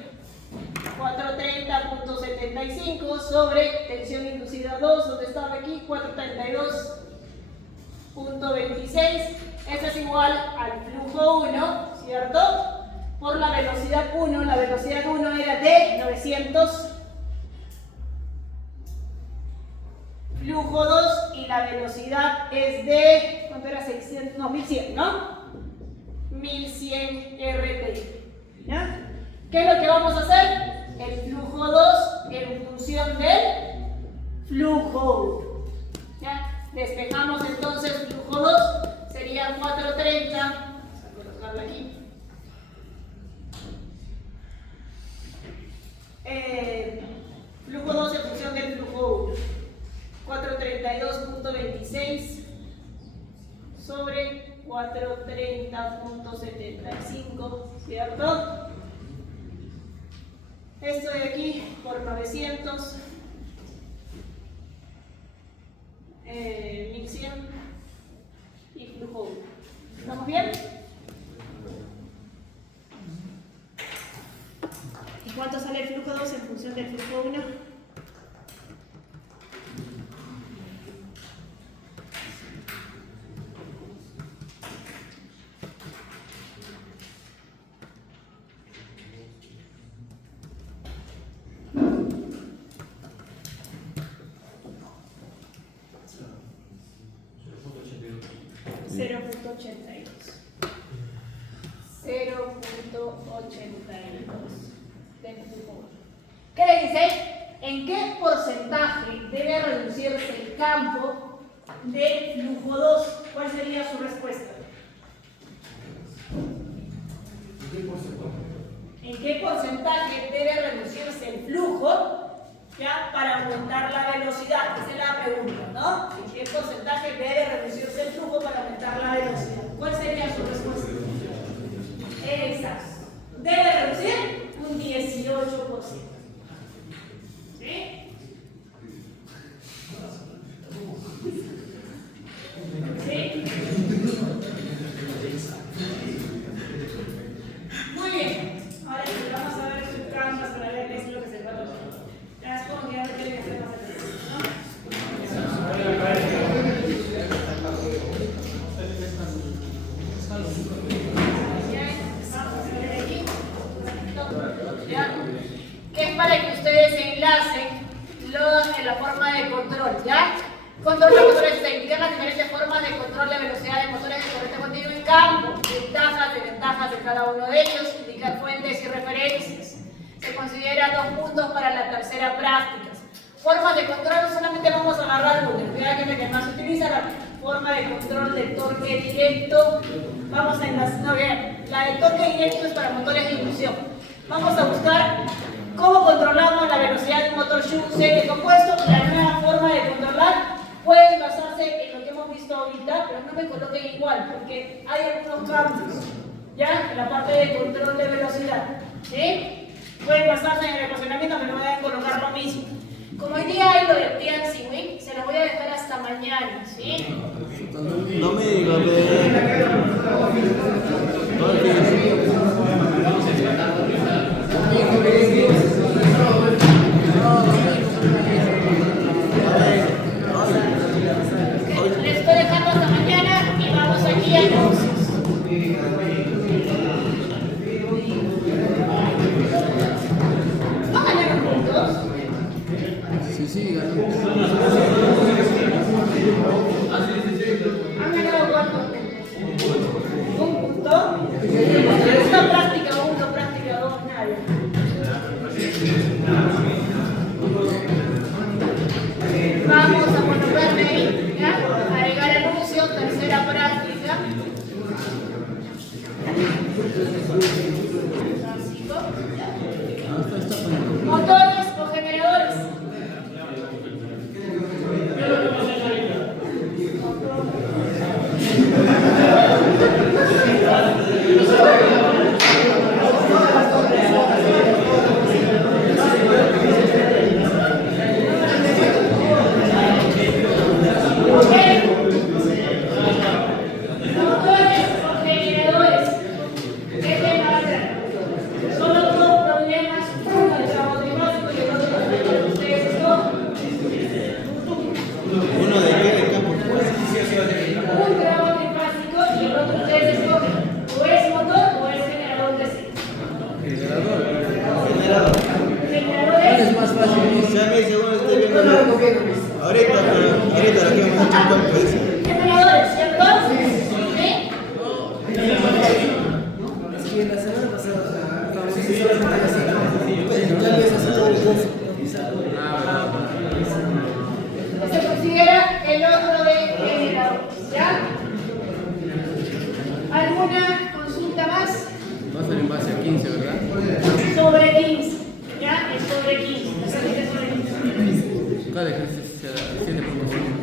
430.75 sobre tensión inducida 2, ¿dónde estaba aquí? 432.26. Esto es igual al flujo 1, ¿cierto? Por la velocidad 1. La velocidad 1 era de 900. Flujo 2 y la velocidad es de, ¿cuánto era? 600, no, 1100, ¿no? 1100 RPI. ¿Ya? ¿Qué es lo que vamos a hacer? El flujo 2 en función del flujo 1. ¿Ya? Despejamos entonces flujo 2, sería 430. Vamos a colocarlo aquí. Flujo 2 en función del flujo 1. 432.26 sobre 430.75, ¿cierto? Esto de aquí por 900, 1100 y flujo 1. ¿Estamos bien? ¿Y cuánto sale el flujo 2 en función del flujo 1? 0.82 del flujo 1. ¿Qué le dice? ¿En qué porcentaje debe reducirse el campo del flujo 2? ¿Cuál sería su respuesta? ¿En qué porcentaje debe reducirse el flujo, ya, para aumentar la velocidad? Esa es la pregunta, ¿no? ¿En qué porcentaje debe reducirse el flujo para aumentar la velocidad? ¿Cuál sería su respuesta? Exacto. Debe reducir un 18%. ¿Sí? ¿Sí? Muy bien. Ahora sí, vamos a ver sus cámaras para ver qué es lo que se va a hacer. Ya supongo que ya no tienen que hacer más ejercicio, ¿no? cada uno de ellos, indicar fuentes y referencias. Se considera 2 puntos para la tercera práctica. Formas de control, solamente vamos a agarrar una. Vea que es la que más se utiliza, la forma de control de torque directo. Vamos a enlazar, no bien, la de torque directo es para motores de inducción. Vamos a buscar cómo controlamos la velocidad de un motor Shunt de compuesto. La nueva forma de controlar puede basarse en lo que hemos visto ahorita, pero no me coloquen igual, porque hay algunos cambios, ¿ya? En la parte de control de velocidad, ¿sí? Pueden basarse en el ecuacionamiento, pero no deben colocar lo mismo. Como hoy día hay lo de Tianzi Wing, se los voy a dejar hasta mañana, ¿sí? No me digas, Les estoy dejando hasta mañana y vamos aquí a anuncios. ¿No ganaron puntos? Sí, ganó. ¿Han ganado cuántos puntos? ¿Un punto? Esta práctica 1, práctica 2, nadie. Vamos a colocarle ahí, ¿ya? Agregar anuncio, tercera práctica. Motores o generadores. Ahorita lo que hemos hecho un golpe. Generadores, ¿cierto? ¿Sí? Es que la semana pasada Se considera el otro de generadores, ¿ya? ¿Alguna consulta más? va a ser en base a 15, ¿verdad? Sobre 15, ¿ya? Es sobre 15, la salida es sobre 15. Cada ejercicio se da 7 proporciones.